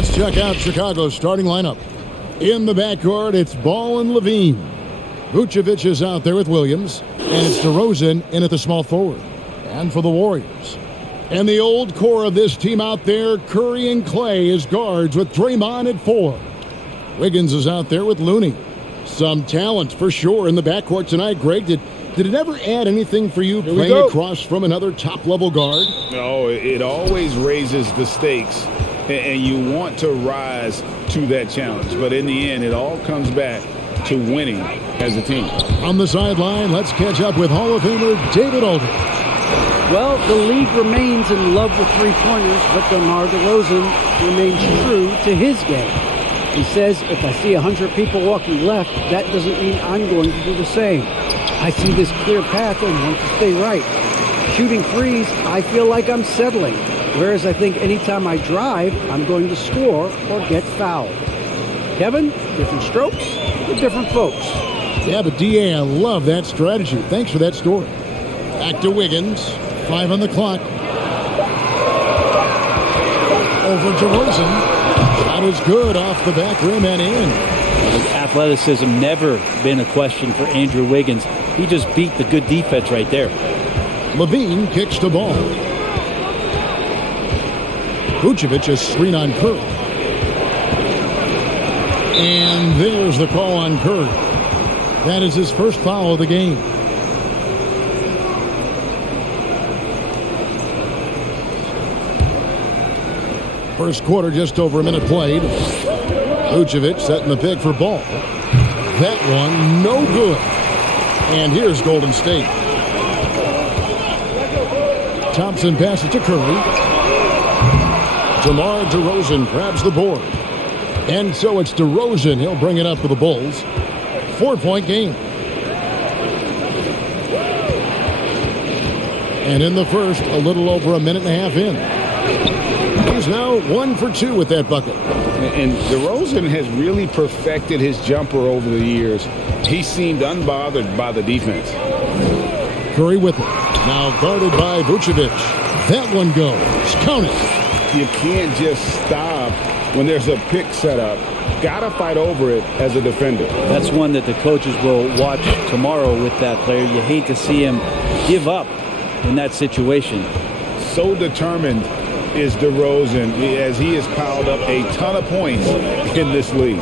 Let's check out Chicago's starting lineup. In the backcourt, it's Ball and Levine. Vucevic is out there with Williams, and it's DeRozan in at the small forward. And for the Warriors, and the old core of this team out there, Curry and Clay as guards with Draymond at 4. Wiggins is out there with Looney. Some talent for sure in the backcourt tonight. Greg, did it ever add anything for you playing across from another top-level guard? No, it always raises the stakes, and you want to rise to that challenge. But in the end, it all comes back to winning as a team. On the sideline, let's catch up with Hall of Famer David Aldridge. Well, the league remains in love with three-pointers, but DeMar DeRozan remains true to his game. He says, if I see 100 people walking left, that doesn't mean I'm going to do the same. I see this clear path and want to stay right. Shooting threes, I feel like I'm settling, whereas I think anytime I drive, I'm going to score or get fouled. Kevin, different strokes for different folks. Yeah, but D.A., I love that strategy. Thanks for that story. Back to Wiggins. 5 on the clock. Over DeRozan. Shot is good off the back rim and in. Athleticism never been a question for Andrew Wiggins. He just beat the good defense right there. Levine kicks the ball. Vucevic is screen on Curry. And there's the call on Curry. That is his first foul of the game. First quarter, just over a minute played. Vucevic setting the pick for Ball. That one, no good. And here's Golden State. Thompson passes to Curry. DeMar DeRozan grabs the board. And so it's DeRozan. He'll bring it up for the Bulls. 4-point game. And in the first, a little over a minute and a half in. He's now 1 for 2 with that bucket. And DeRozan has really perfected his jumper over the years. He seemed unbothered by the defense. Curry with it. Now guarded by Vucevic. That one goes. Count it. You can't just stop when there's a pick set up. Gotta fight over it as a defender. That's one that the coaches will watch tomorrow with that player. You hate to see him give up in that situation. So determined is DeRozan as he has piled up a ton of points in this league.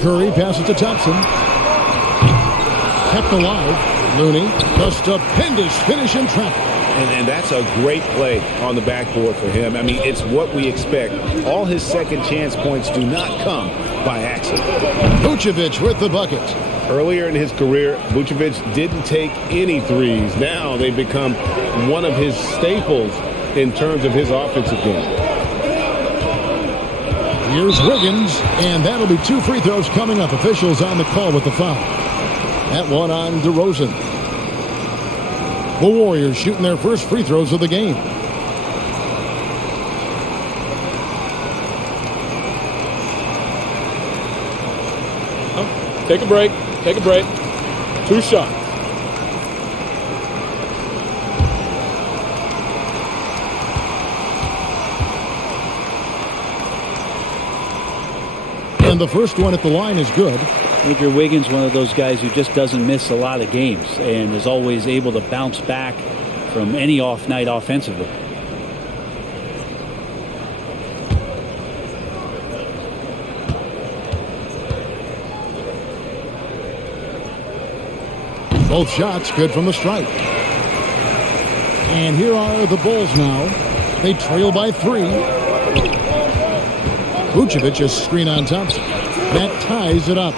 Curry passes to Thompson. Kept alive. Looney, the stupendous finish in traffic. And that's a great play on the backboard for him. I mean, it's what we expect. All his second chance points do not come by accident. Vucevic with the bucket. Earlier in his career, Vucevic didn't take any threes. Now they've become one of his staples in terms of his offensive game. Here's Wiggins, and that'll be 2 free throws coming up. Officials on the call with the foul. That one on DeRozan. The Warriors shooting their first free throws of the game. Take a break. Take a break. 2 shots. And the first one at the line is good. Andrew Wiggins, one of those guys who just doesn't miss a lot of games and is always able to bounce back from any off night offensively. Both shots good from the stripe. And here are the Bulls now. They trail by 3. Vucevic is screen on Thompson. That ties it up.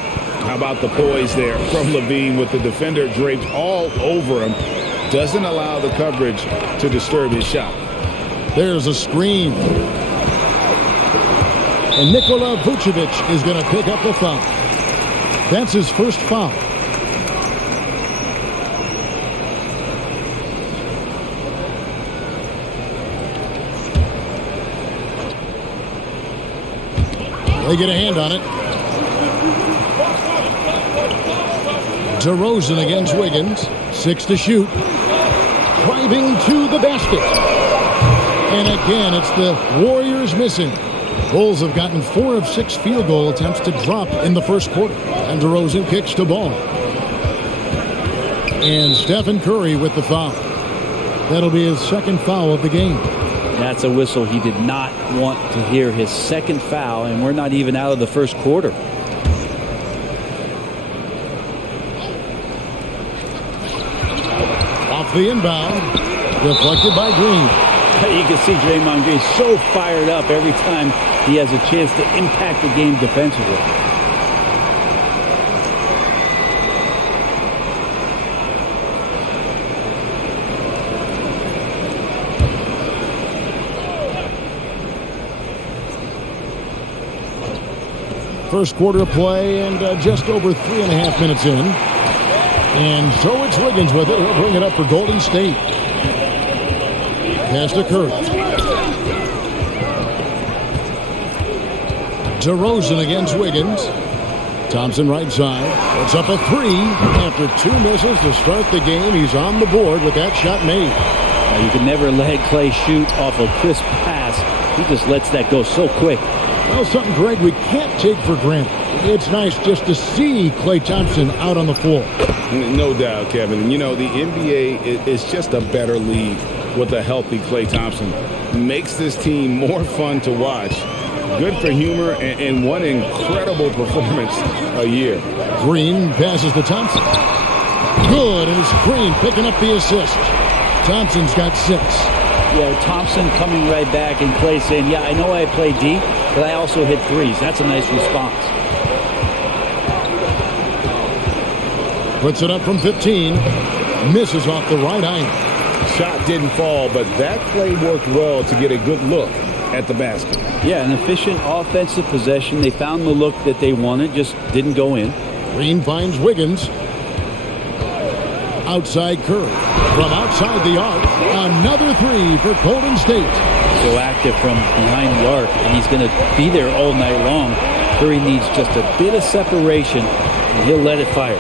How about the poise there from Levine with the defender draped all over him. Doesn't allow the coverage to disturb his shot. There's a screen. And Nikola Vucevic is going to pick up the foul. That's his first foul. They get a hand on it. DeRozan against Wiggins. 6 to shoot. Driving to the basket. And again, it's the Warriors missing. Bulls have gotten 4 of 6 field goal attempts to drop in the first quarter. And DeRozan kicks to ball. And Stephen Curry with the foul. That'll be his second foul of the game. That's a whistle he did not want to hear, his second foul, and we're not even out of the first quarter. Off the inbound. Deflected by Green. You can see Draymond Green so fired up every time he has a chance to impact the game defensively. First quarter of play and just over 3.5 minutes in. And so it's Wiggins with it. He'll bring it up for Golden State. Pass to Curry. DeRozan against Wiggins. Thompson right side. It's up a 3. After 2 misses to start the game, he's on the board with that shot made. You can never let Klay shoot off a crisp pass. He just lets that go so quick. Well, something, Greg, we can't take for granted. It's nice just to see Klay Thompson out on the floor. No doubt, Kevin. And, you know, the NBA is just a better league with a healthy Klay Thompson. Makes this team more fun to watch. Good for humor and one incredible performance a year. Green passes to Thompson. Good, and it's Green picking up the assist. Thompson's got 6. Yeah, Thompson coming right back and Klay saying, yeah, I know I play D, but I also hit 3s. That's a nice response. Puts it up from 15. Misses off the right iron. Shot didn't fall, but that play worked well to get a good look at the basket. Yeah, an efficient offensive possession. They found the look that they wanted, just didn't go in. Green finds Wiggins. Outside Curry. From outside the arc, another 3 for Golden State. So active from behind the arc, and he's going to be there all night long. Curry needs just a bit of separation, and he'll let it fire.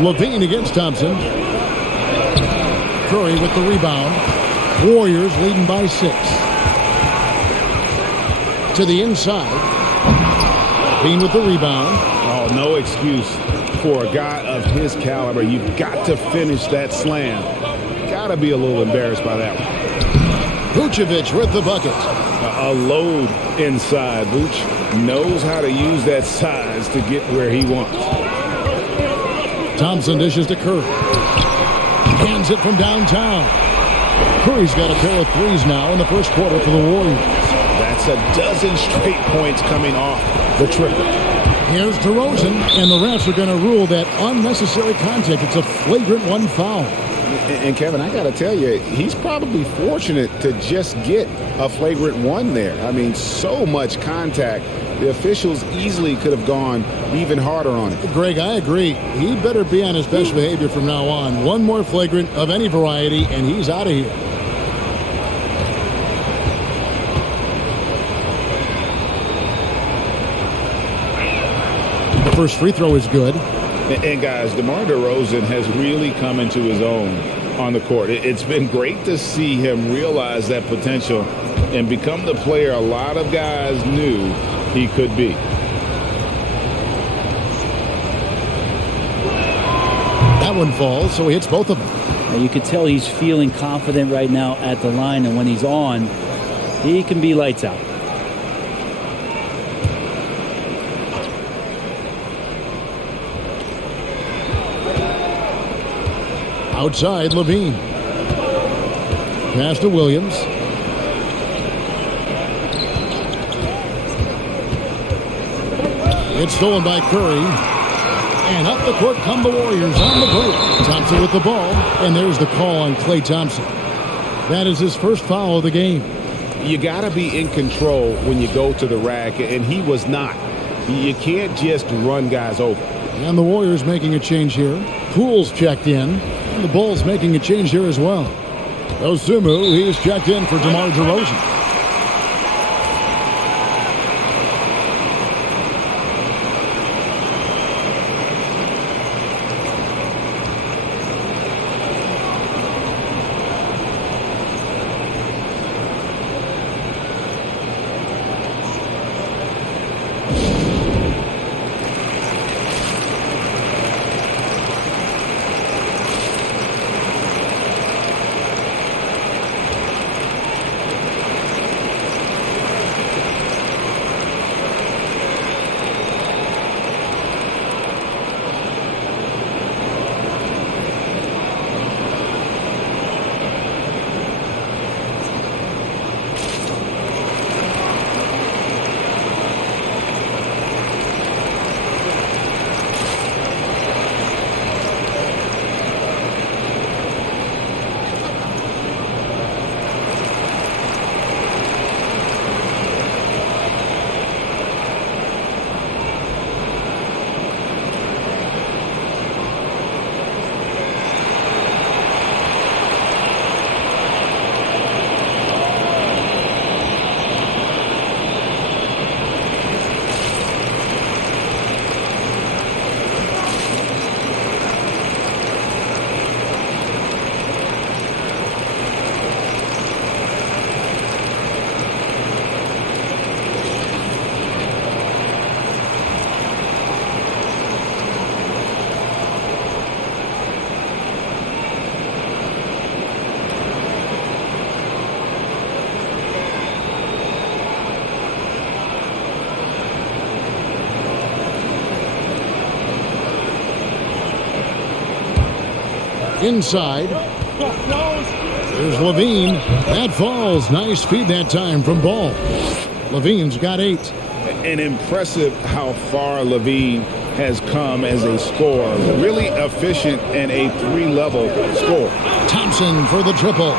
Levine against Thompson. Curry with the rebound. Warriors leading by 6. To the inside. Levine with the rebound. Oh, no excuse for a guy of his caliber. You've got to finish that slam. Got to be a little embarrassed by that one. Vucevic with the bucket. A load inside. Vuce knows how to use that size to get where he wants. Thompson dishes to Curry. Hands it from downtown. Curry's got a pair of 3s now in the first quarter for the Warriors. That's a dozen straight points coming off the triple. Here's DeRozan, and the refs are going to rule that unnecessary contact. It's a flagrant 1 foul. And Kevin, I got to tell you, he's probably fortunate to just get a flagrant 1 there. I mean, so much contact. The officials easily could have gone even harder on it. Greg, I agree. He better be on his best behavior from now on. One more flagrant of any variety, and he's out of here. The first free throw is good. And guys, DeMar DeRozan has really come into his own on the court. It's been great to see him realize that potential and become the player a lot of guys knew he could be. That one falls, so he hits both of them. You could tell he's feeling confident right now at the line, and when he's on, he can be lights out. Outside, Levine. Pass to Williams. It's stolen by Curry. And up the court come the Warriors on the break. Thompson with the ball. And there's the call on Klay Thompson. That is his first foul of the game. You got to be in control when you go to the rack, and he was not. You can't just run guys over. And the Warriors making a change here. Poole's checked in. And the Bulls making a change here as well. Osumu, he's checked in for DeMar DeRozan. inside. There's Levine. That falls. Nice feed that time from Ball. Levine's got 8. And impressive how far Levine has come as a scorer. Really efficient and a 3-level score. Thompson for the triple.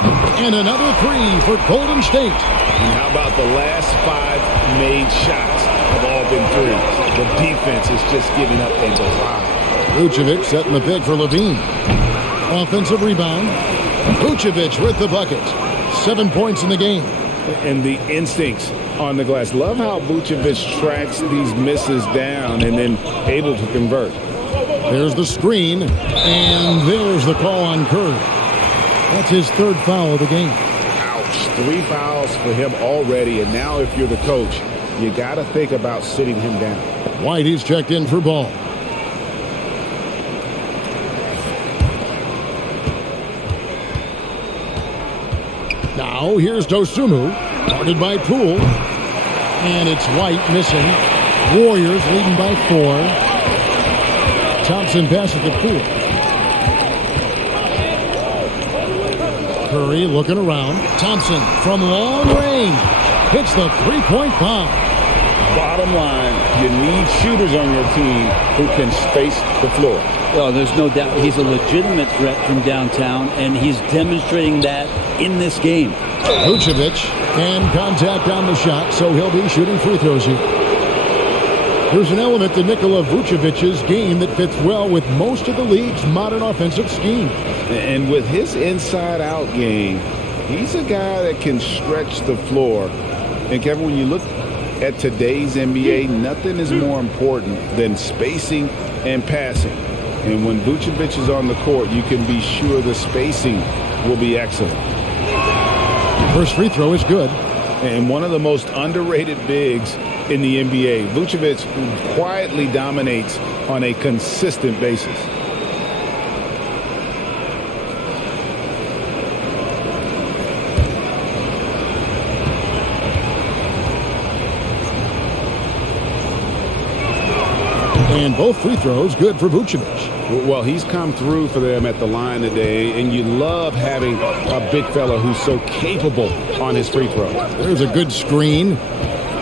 And another 3 for Golden State. And how about the last 5 made shots have all been threes? The defense is just giving up a barrage. Vucevic setting the pick for Levine. Offensive rebound. Vucevic with the bucket. 7 points in the game. And the instincts on the glass. Love how Vucevic tracks these misses down and then able to convert. There's the screen, and there's the call on Curry. That's his 3rd foul of the game. Ouch. 3 fouls for him already, and now if you're the coach, you got to think about sitting him down. White, he's checked in for Ball. Now here's Dosunmu, guarded by Poole. And it's White missing. Warriors leading by 4. Thompson passes to Poole. Curry looking around. Thompson from long range hits the 3-point bomb. Bottom line, you need shooters on your team who can space the floor. Oh, there's no doubt he's a legitimate threat from downtown, and he's demonstrating that in this game. Vucevic and contact on the shot, so he'll be shooting free throws here. There's an element to Nikola Vucevic's game that fits well with most of the league's modern offensive scheme. And with his inside-out game, he's a guy that can stretch the floor. And Kevin, when you look at today's NBA, nothing is more important than spacing and passing. And when Vucevic is on the court, you can be sure the spacing will be excellent. First free throw is good. And one of the most underrated bigs in the NBA, Vucevic quietly dominates on a consistent basis. And both free throws good for Vucevic. Well, he's come through for them at the line today, and you love having a big fella who's so capable on his free throw. There's a good screen.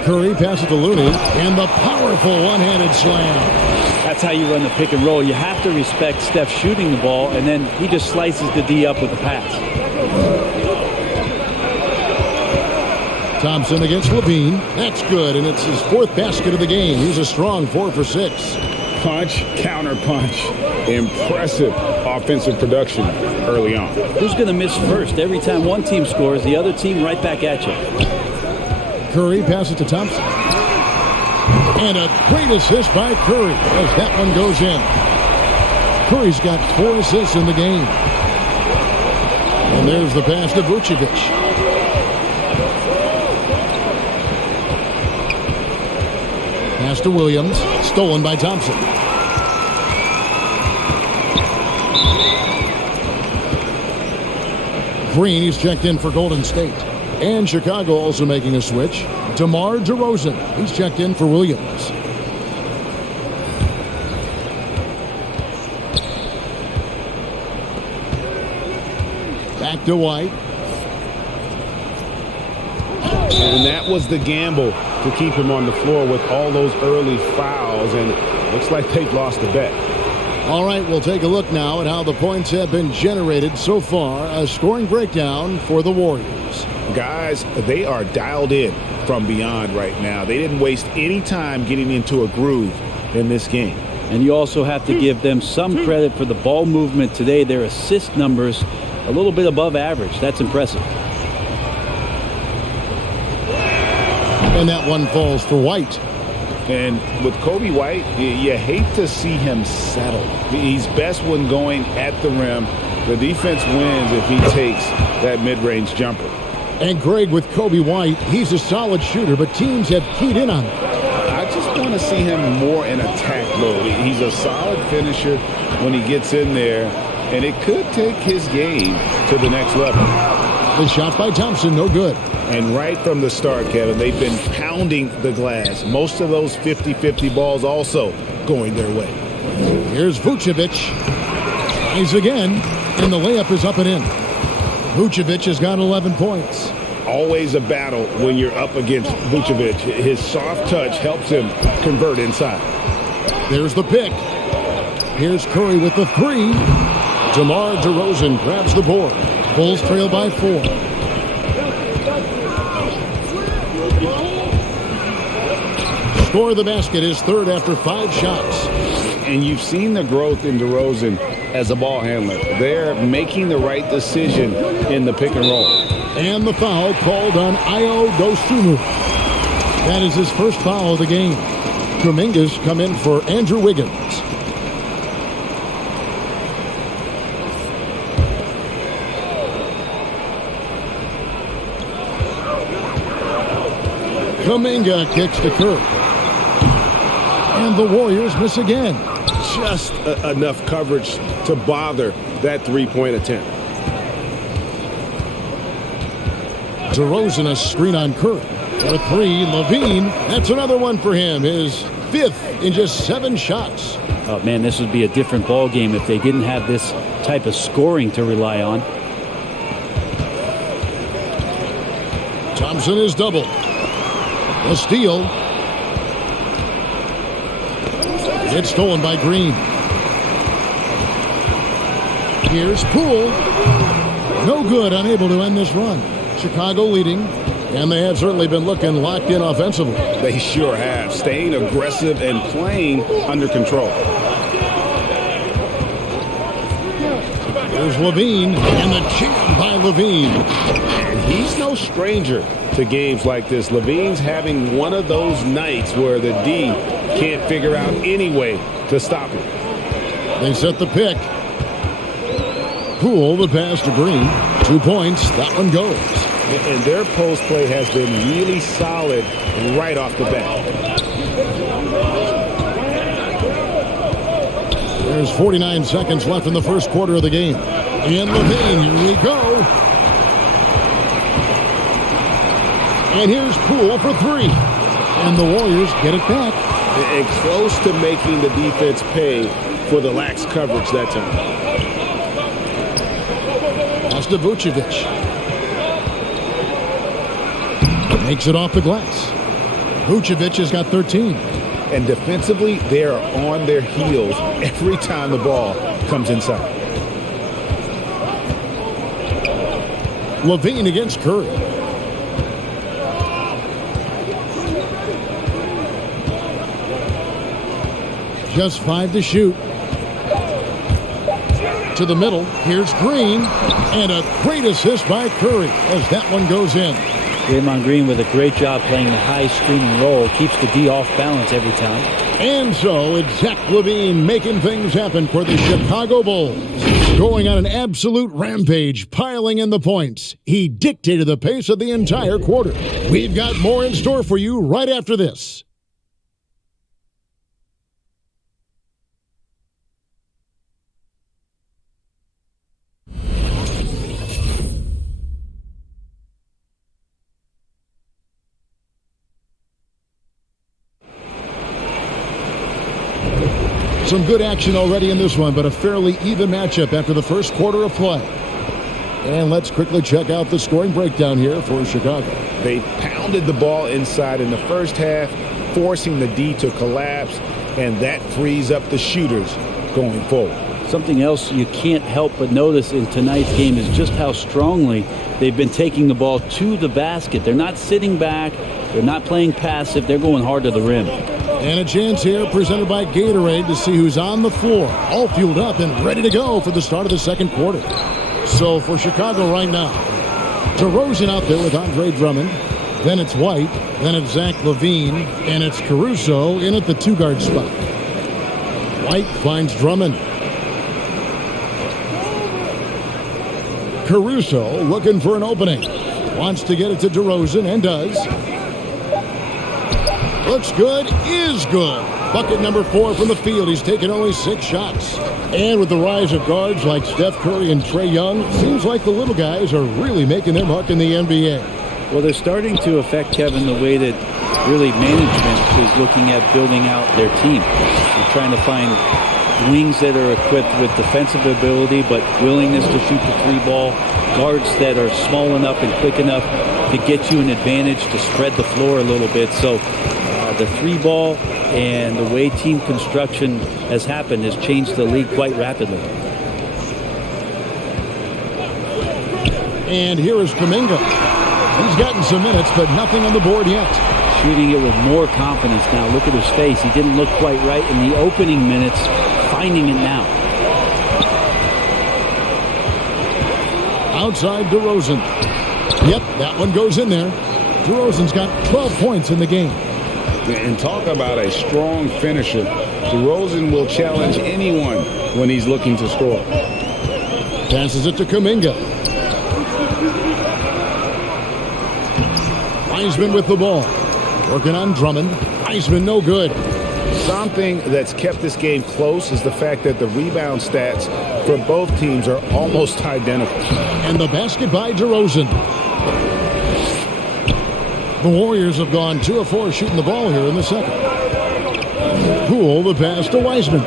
Curry passes to Looney, and the powerful one-handed slam. That's how you run the pick and roll. You have to respect Steph shooting the ball, and then he just slices the D up with the pass. Thompson against Levine. That's good, and it's his 4th basket of the game. He's a strong 4 for 6. Punch, counter punch. Impressive offensive production early on. Who's going to miss first? Every time one team scores, the other team right back at you. Curry passes to Thompson. And a great assist by Curry as that one goes in. Curry's got 4 assists in the game. And there's the pass to Vucevic. Pass to Williams. Stolen by Thompson. Green, he's checked in for Golden State. And Chicago also making a switch. DeMar DeRozan, he's checked in for Williams. Back to White. And that was the gamble to keep him on the floor with all those early fouls, and looks like they've lost the bet. All right, we'll take a look now at how the points have been generated so far. A scoring breakdown for the Warriors. Guys, they are dialed in from beyond right now. They didn't waste any time getting into a groove in this game. And you also have to give them some credit for the ball movement today. Their assist numbers a little bit above average. That's impressive. And that one falls for White. And with Kobe White, you hate to see him settle. He's best when going at the rim. The defense wins if he takes that mid-range jumper. And Greg, with Kobe White, he's a solid shooter, but teams have keyed in on him. I just want to see him more in attack mode. He's a solid finisher when he gets in there, and it could take his game to the next level. The shot by Thompson, no good. And right from the start, Kevin, they've been pounding the glass. Most of those 50-50 balls also going their way. Here's Vucevic. Tries again. And the layup is up and in. Vucevic has got 11 points. Always a battle when you're up against Vucevic. His soft touch helps him convert inside. There's the pick. Here's Curry with the three. DeMar DeRozan grabs the board. Bulls trail by 4. Score of the basket is third after 5 shots. And you've seen the growth in DeRozan as a ball handler. They're making the right decision in the pick and roll. And the foul called on Ayo Dosunmu. That is his first foul of the game. Kuminga's come in for Andrew Wiggins. Kuminga kicks to Curry. And the Warriors miss again. Just enough coverage to bother that three-point attempt. DeRozan a screen on Curry. For 3, Levine. That's another one for him. His 5th in just 7 shots. Oh, man, this would be a different ball game if they didn't have this type of scoring to rely on. Thompson is double. The steal. It's stolen by Green. Here's Poole. No good, unable to end this run. Chicago leading, and they have certainly been looking locked in offensively. They sure have, staying aggressive and playing under control. There's Levine, and the jam by Levine. And he's no stranger to games like this. Levine's having one of those nights where the D can't figure out any way to stop him. They set the pick. Poole, the pass to Green. 2 points, that one goes. And their post play has been really solid right off the bat. There's 49 seconds left in the first quarter of the game. And Levine, here we go. And here's Poole for 3. And the Warriors get it back. And close to making the defense pay for the lax coverage that time. Pass to Vucevic. Makes it off the glass. Vucevic has got 13. And defensively, they are on their heels every time the ball comes inside. Levine against Curry. Just 5 to shoot. To the middle. Here's Green. And a great assist by Curry as that one goes in. Draymond Green with a great job playing the high screen and roll. Keeps the D off balance every time. And so it's Zach LaVine making things happen for the Chicago Bulls. Going on an absolute rampage, piling in the points. He dictated the pace of the entire quarter. We've got more in store for you right after this. Some good action already in this one, but a fairly even matchup after the first quarter of play. And let's quickly check out the scoring breakdown here for Chicago. They pounded the ball inside in the first half, forcing the D to collapse, and that frees up the shooters going forward. Something else you can't help but notice in tonight's game is just how strongly they've been taking the ball to the basket. They're not sitting back. They're not playing passive. They're going hard to the rim. And a chance here presented by Gatorade to see who's on the floor, all fueled up and ready to go for the start of the second quarter. So for Chicago right now, DeRozan out there with Andre Drummond. Then it's White. Then it's Zach LaVine. And it's Caruso in at the 2-guard spot. White finds Drummond. Caruso looking for an opening. Wants to get it to DeRozan and does. Looks good, is good. Bucket number 4 from the field. He's taken only 6 shots. And with the rise of guards like Steph Curry and Trae Young, seems like the little guys are really making their mark in the NBA. Well, they're starting to affect, Kevin, the way that really management is looking at building out their team. They're trying to find wings that are equipped with defensive ability but willingness to shoot the three ball, guards that are small enough and quick enough to get you an advantage to spread the floor a little bit. So the three ball and the way team construction has happened has changed the league quite rapidly. And here is Kuminga. He's gotten some minutes, but nothing on the board yet. Shooting it with more confidence now. Look at his face. He didn't look quite right in the opening minutes, finding it now. Outside DeRozan. Yep, that one goes in there. DeRozan's got 12 points in the game. And talk about a strong finisher. DeRozan will challenge anyone when he's looking to score. Passes it to Kuminga. Wiseman with the ball. Working on Drummond. Wiseman no good. Something that's kept this game close is the fact that the rebound stats for both teams are almost identical. And the basket by DeRozan. The Warriors have gone 2 of 4 shooting the ball here in the second. Poole, the pass to Wiseman.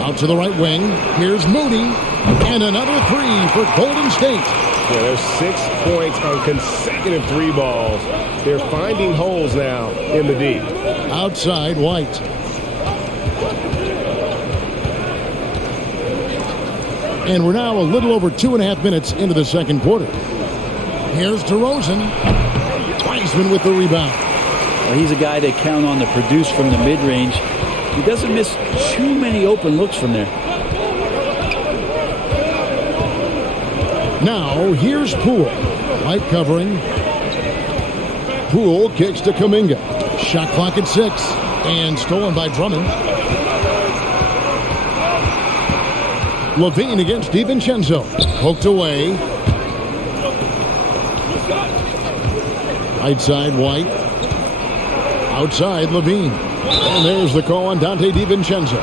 Out to the right wing. Here's Moody. And another three for Golden State. Yeah, there's 6 points on consecutive three balls. They're finding holes now in the D. Outside White. And we're now a little over 2.5 minutes into the second quarter. Here's DeRozan. Wiseman with the rebound. Well, he's a guy they count on to produce from the mid-range. He doesn't miss too many open looks from there. Now, here's Poole. White covering. Poole kicks to Kuminga. Shot clock at 6. And stolen by Drummond. Levine against DiVincenzo. Poked away. Right side, White. Outside, Levine. And there's the call on Dante DiVincenzo.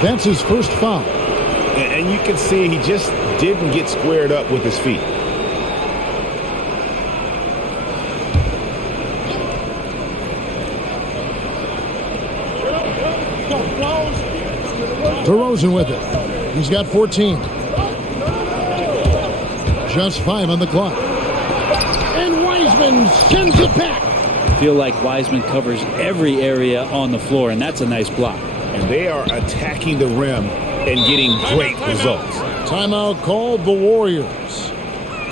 That's his first foul. And you can see he just didn't get squared up with his feet. DeRozan with it. He's got 14. Just 5 on the clock. And Wiseman sends it back. I feel like Wiseman covers every area on the floor, and that's a nice block. And they are attacking the rim and getting great results. Timeout called the Warriors.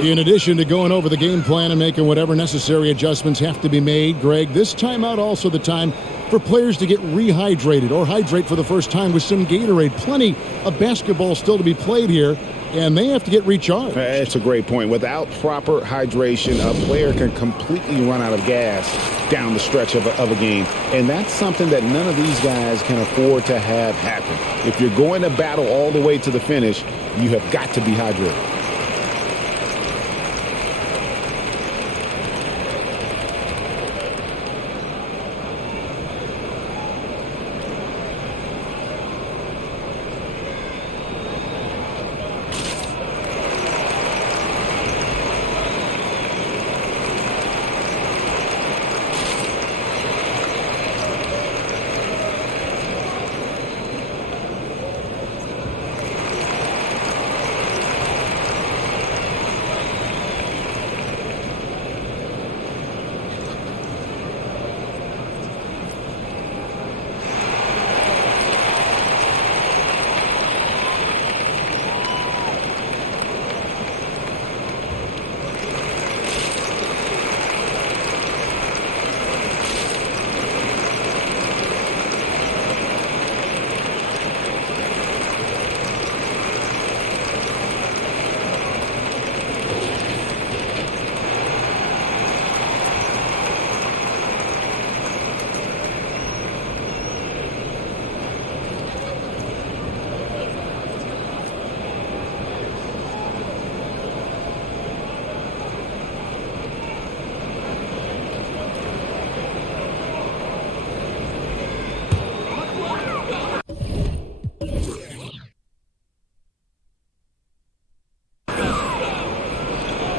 In addition to going over the game plan and making whatever necessary adjustments have to be made, Greg, this timeout also the time for players to get rehydrated or hydrate for the first time with some Gatorade. Plenty of basketball still to be played here, and they have to get recharged. That's a great point. Without proper hydration, a player can completely run out of gas down the stretch of a game. And that's something that none of these guys can afford to have happen. If you're going to battle all the way to the finish, you have got to be hydrated.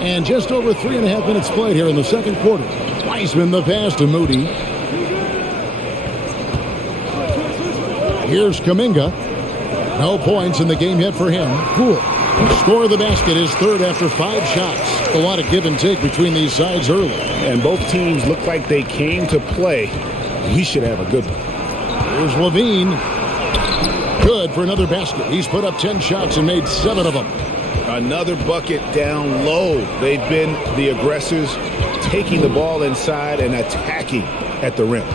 And just over 3.5 minutes played here in the second quarter. Wiseman the pass to Moody. Here's Kuminga. No points in the game yet for him. Poole. Score of the basket is third after 5 shots. A lot of give and take between these sides early. And both teams look like they came to play. We should have a good one. Here's Levine. Good for another basket. He's put up 10 shots and made 7 of them. Another bucket down low. They've been the aggressors, taking the ball inside and attacking at the rim.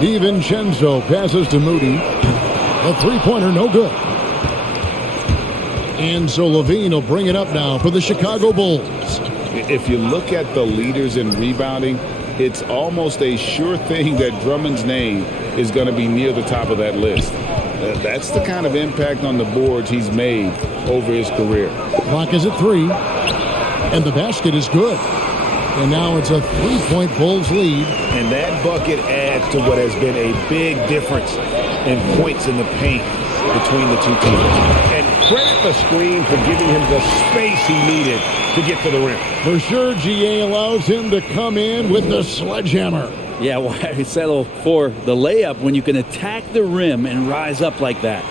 DiVincenzo passes to Moody. A three-pointer, no good. And so Levine will bring it up now for the Chicago Bulls. If you look at the leaders in rebounding, it's almost a sure thing that Drummond's name is going to be near the top of that list. That's the kind of impact on the boards he's made over his career. Clock is at 3, and the basket is good. And now it's a 3-point Bulls lead. And that bucket adds to what has been a big difference in points in the paint between the two teams. And credit the screen for giving him the space he needed to get to the rim. For sure, GA allows him to come in with the sledgehammer. Yeah, why settle for the layup when you can attack the rim and rise up like that?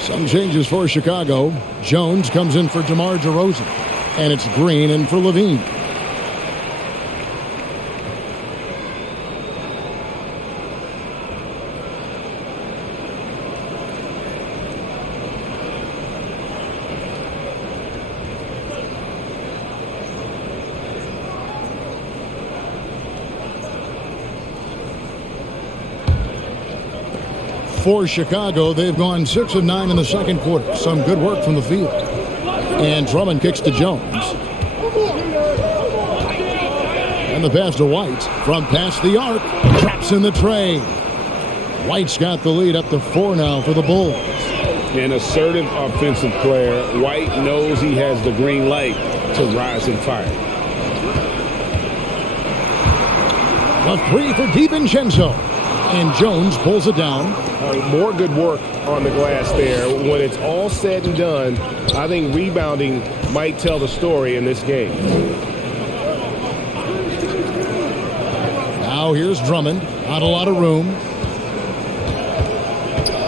Some changes for Chicago. Jones comes in for DeMar DeRozan. And it's Green in for Levine. For Chicago, they've gone 6 of 9 in the second quarter. Some good work from the field. And Drummond kicks to Jones. And the pass to White from past the arc. Traps in the tray. White's got the lead up to 4 now for the Bulls. An assertive offensive player. White knows he has the green light to rise and fire. The 3 for DiVincenzo. And Jones pulls it down. More good work on the glass there. When it's all said and done, I think rebounding might tell the story in this game. Now here's Drummond. Not a lot of room.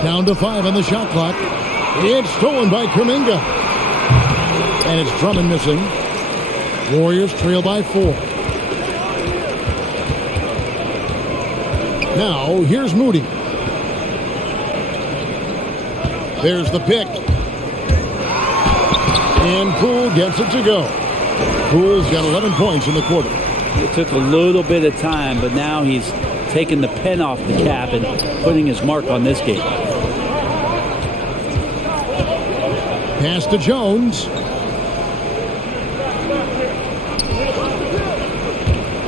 Down to 5 on the shot clock. It's stolen by Kuminga. And it's Drummond missing. Warriors trail by 4. Now, here's Moody. There's the pick. And Poole gets it to go. Poole's got 11 points in the quarter. It took a little bit of time, but now he's taking the pen off the cap and putting his mark on this game. Pass to Jones.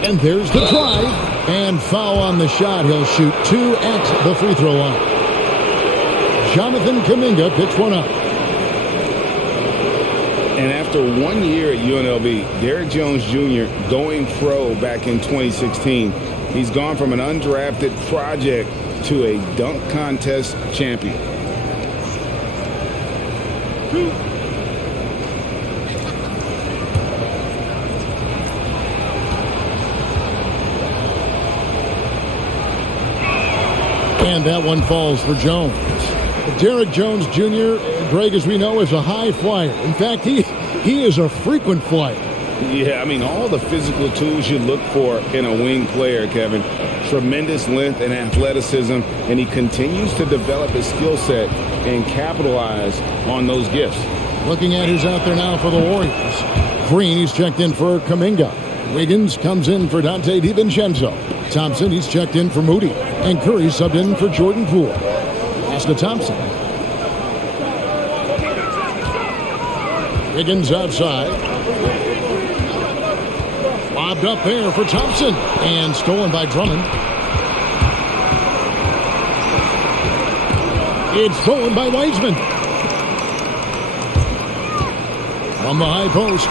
And there's the drive. And foul on the shot. He'll shoot 2 at the free throw line. Jonathan Kuminga picks one up. And after 1 year at UNLV, Derrick Jones Jr. going pro back in 2016, he's gone from an undrafted project to a dunk contest champion. And that one falls for Jones. Derek Jones Jr., Greg, as we know, is a high flyer. In fact, he is a frequent flyer. Yeah, I mean, all the physical tools you look for in a wing player, Kevin. Tremendous length and athleticism, and he continues to develop his skill set and capitalize on those gifts. Looking at who's out there now for the Warriors. Green, he's checked in for Kuminga. Wiggins comes in for Dante DiVincenzo. Thompson, he's checked in for Moody. And Curry subbed in for Jordan Poole. Pass to Thompson. Wiggins outside. Lobbed up there for Thompson. And stolen by Drummond. It's stolen by Wiseman. From the high post.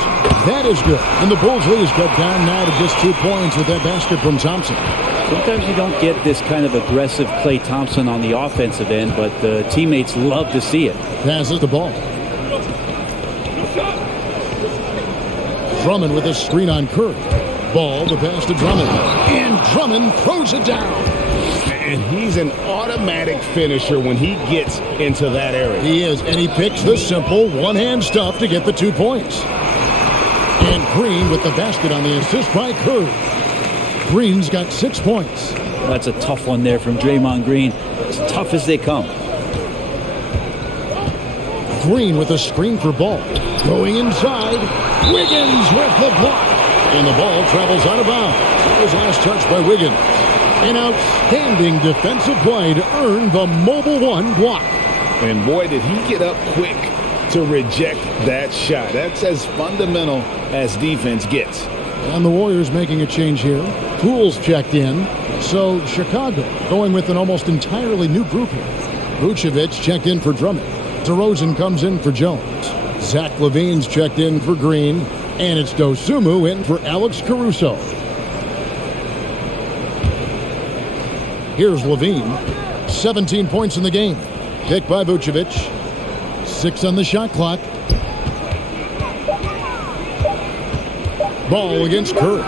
That is good. And the Bulls lead is cut down now to just 2 points with that basket from Thompson. Sometimes you don't get this kind of aggressive Klay Thompson on the offensive end, but the teammates love to see it. Passes the ball. Drummond with a screen on Curry. Ball, the pass to Drummond. And Drummond throws it down. And he's an automatic finisher when he gets into that area. He is, and he picks the simple one-hand stuff to get the 2 points. And Green with the basket on the assist by Curry. Green's got 6 points. That's a tough one there from Draymond Green. As tough as they come. Green with a screen for Ball. Going inside. Wiggins with the block. And the ball travels out of bounds. That was last touch by Wiggins. An outstanding defensive play to earn the Mobile One block. And boy, did he get up quick to reject that shot. That's as fundamental as defense gets. And the Warriors making a change here. Poole's checked in. So Chicago going with an almost entirely new group here. Vucevic checked in for Drummond. DeRozan comes in for Jones. Zach LaVine's checked in for Green. And it's Dosunmu in for Alex Caruso. Here's Levine. 17 points in the game. Picked by Vucevic. 6 on the shot clock. Ball against Curry.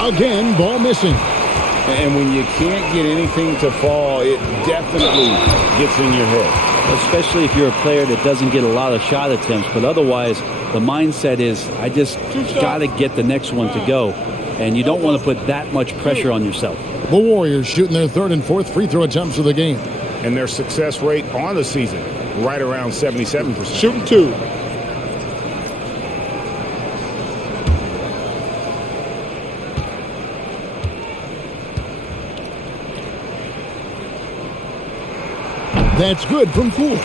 Again, ball missing. And when you can't get anything to fall, it definitely gets in your head. Especially if you're a player that doesn't get a lot of shot attempts. But otherwise, the mindset is, I just got to get the next one to go. And you don't want to put that much pressure on yourself. The Warriors shooting their 3rd and 4th free throw attempts of the game. And their success rate on the season, right around 77%. Shooting 2. That's good from Poole.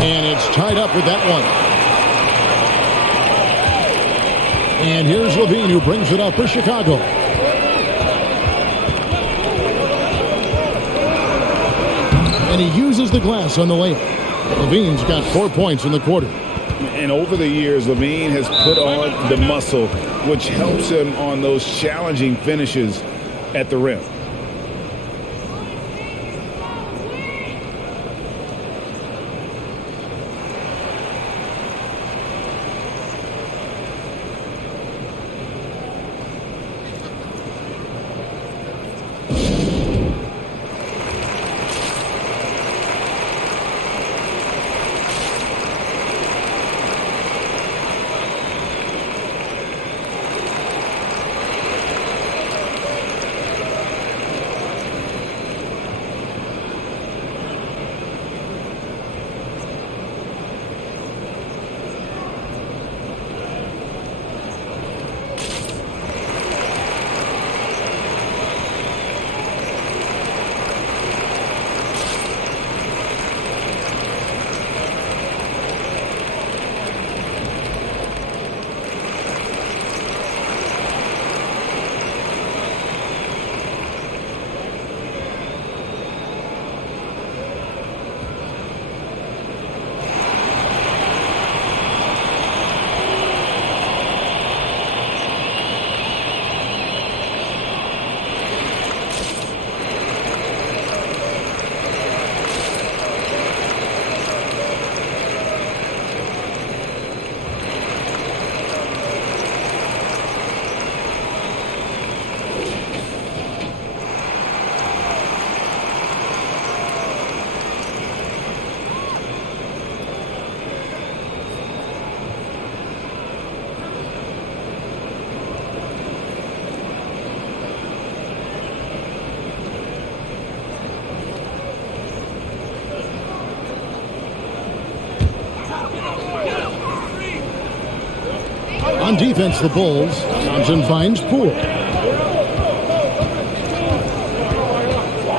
And it's tied up with that one. And here's Levine who brings it up for Chicago. And he uses the glass on the layup. Levine's got 4 points in the quarter. And over the years, Levine has put on the muscle, which helps him on those challenging finishes at the rim. On defense, the Bulls. Thompson finds Poole.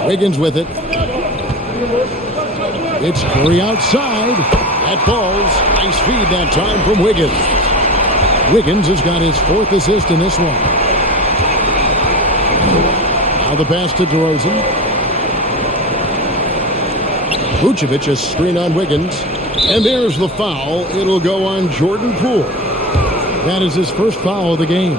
Wiggins with it. It's Curry outside. That falls. Nice feed that time from Wiggins. Wiggins has got his 4th assist in this one. Now the pass to DeRozan. Vucevic a screen on Wiggins. And there's the foul. It'll go on Jordan Poole. That is his first foul of the game.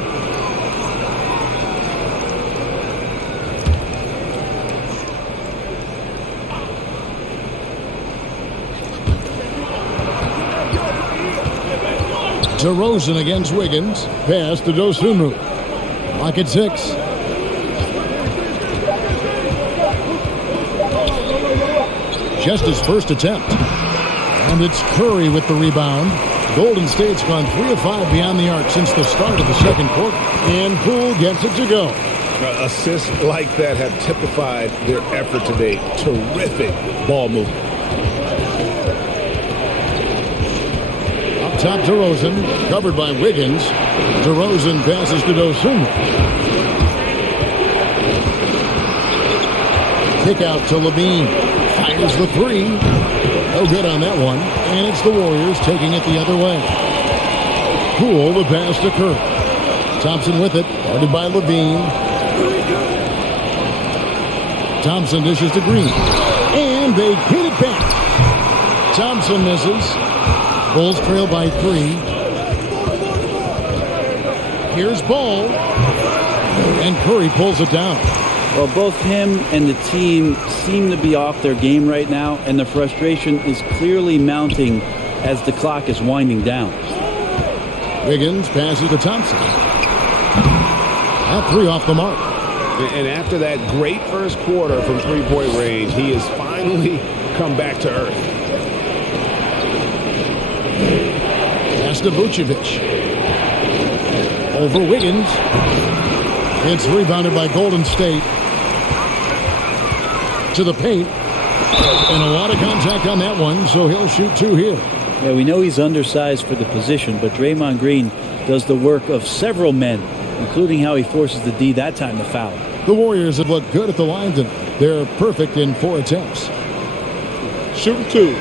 DeRozan against Wiggins. Pass to Dosunmu. Lock at 6. Just his first attempt. And it's Curry with the rebound. Golden State's gone 3 of 5 beyond the arc since the start of the second quarter. And Poole gets it to go. Assists like that have typified their effort today. Terrific ball movement. Up top, DeRozan, covered by Wiggins. DeRozan passes to Dosunmu. Kick out to Levine. Fires the 3. No good on that one. And it's the Warriors taking it the other way. Poole the pass to Curry. Thompson with it. Guarded by Levine. Thompson dishes to Green. And they hit it back. Thompson misses. Bulls trail by 3. Here's Ball. And Curry pulls it down. Well, both him and the team seem to be off their game right now, and the frustration is clearly mounting as the clock is winding down. Wiggins passes to Thompson. That 3 off the mark. And after that great first quarter from three-point range, he has finally come back to earth. Pass to Vucevic. Over Wiggins. It's rebounded by Golden State. To the paint. And a lot of contact on that one, so he'll shoot 2 here. Yeah, we know he's undersized for the position, but Draymond Green does the work of several men, including how he forces the D that time to foul. The Warriors have looked good at the line tonight. They're perfect in 4 attempts. Shooting 2.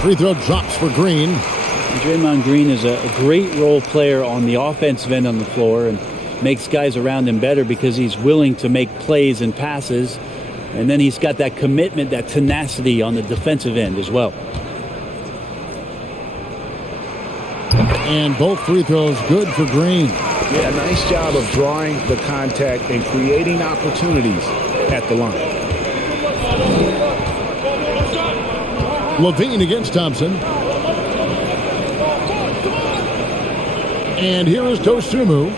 Free throw drops for Green. And Draymond Green is a great role player on the offensive end on the floor and makes guys around him better because he's willing to make plays and passes. And then he's got that commitment, that tenacity on the defensive end as well. And both free throws good for Green. Yeah, nice job of drawing the contact and creating opportunities at the line. Levine against Thompson. And here is Dosunmu.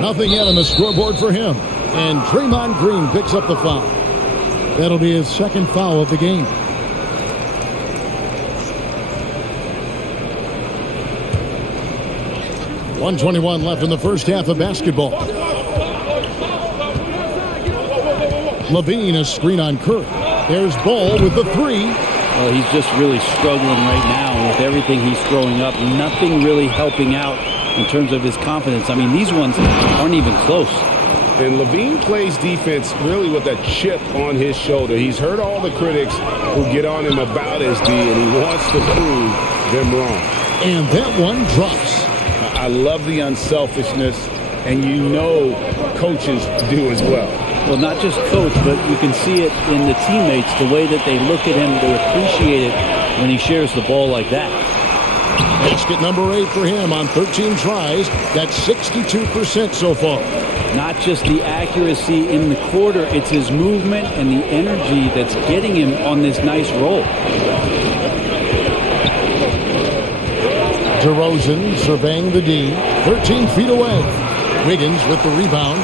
Nothing yet on the scoreboard for him. And Draymond Green picks up the foul. That'll be his second foul of the game. .121 left in the first half of basketball. Levine a screen on Curry. There's Ball with the 3. Well, he's just really struggling right now with everything he's throwing up. Nothing really helping out in terms of his confidence. I mean, these ones aren't even close. And Levine plays defense really with a chip on his shoulder. He's heard all the critics who get on him about his D, and he wants to prove them wrong. And that one drops. I love the unselfishness, and you know coaches do as well. Well, not just coach, but you can see it in the teammates, the way that they look at him, they appreciate it when he shares the ball like that. Basket number 8 for him on 13 tries. That's 62% so far. Not just the accuracy in the quarter, it's his movement and the energy that's getting him on this nice roll. DeRozan surveying the D. 13 feet away. Wiggins with the rebound.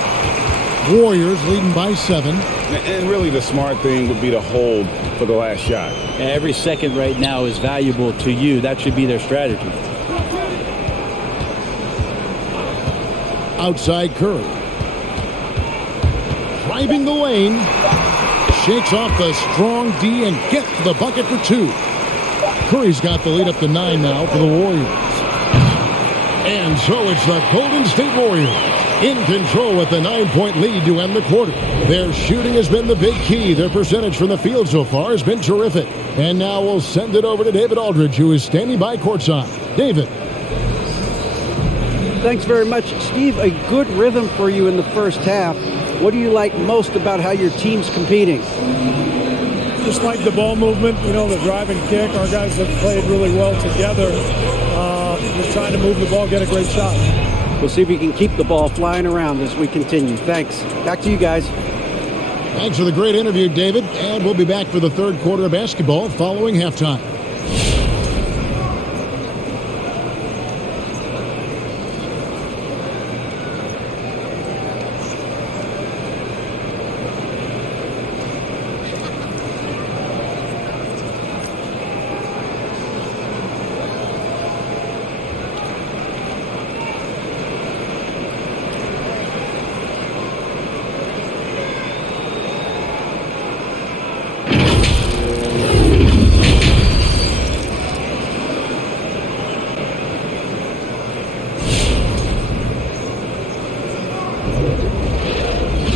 Warriors leading by 7. And really the smart thing would be to hold for the last shot. Every second right now is valuable to you. That should be their strategy. Outside Curry. Driving the lane. shakes off the strong D and gets the bucket for 2. Curry's got the lead up to 9 now for the Warriors. And so it's the Golden State Warriors in control with the 9-point lead to end the quarter. Their shooting has been the big key. Their percentage from the field so far has been terrific. And now we'll send it over to David Aldridge, who is standing by courtside. David. Thanks very much, Steve. A good rhythm for you in the first half. What do you like most about how your team's competing? Just like the ball movement, the drive and kick. Our guys have played really well together. We're trying to move the ball, get a great shot. We'll see if we can keep the ball flying around as we continue. Thanks. Back to you guys. Thanks for the great interview, David. And we'll be back for the third quarter of basketball following halftime.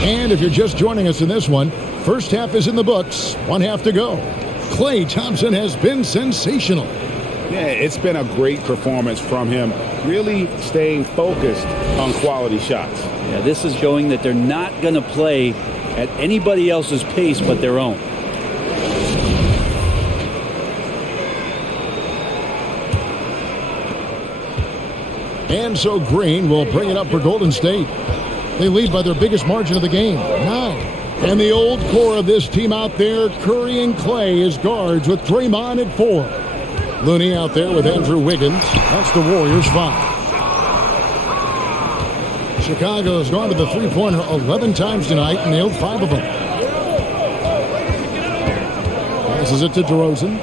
And if you're just joining us in this one, first half is in the books, 1 half to go. Klay Thompson has been sensational. Yeah, it's been a great performance from him, really staying focused on quality shots. Yeah, this is showing that they're not going to play at anybody else's pace but their own. And so Green will bring it up for Golden State. They lead by their biggest margin of the game, 9. And the old core of this team out there, Curry and Klay as guards with Draymond at 4. Looney out there with Andrew Wiggins. That's the Warriors' 5. Chicago has gone to the three-pointer 11 times tonight and nailed 5 of them. Passes it to DeRozan.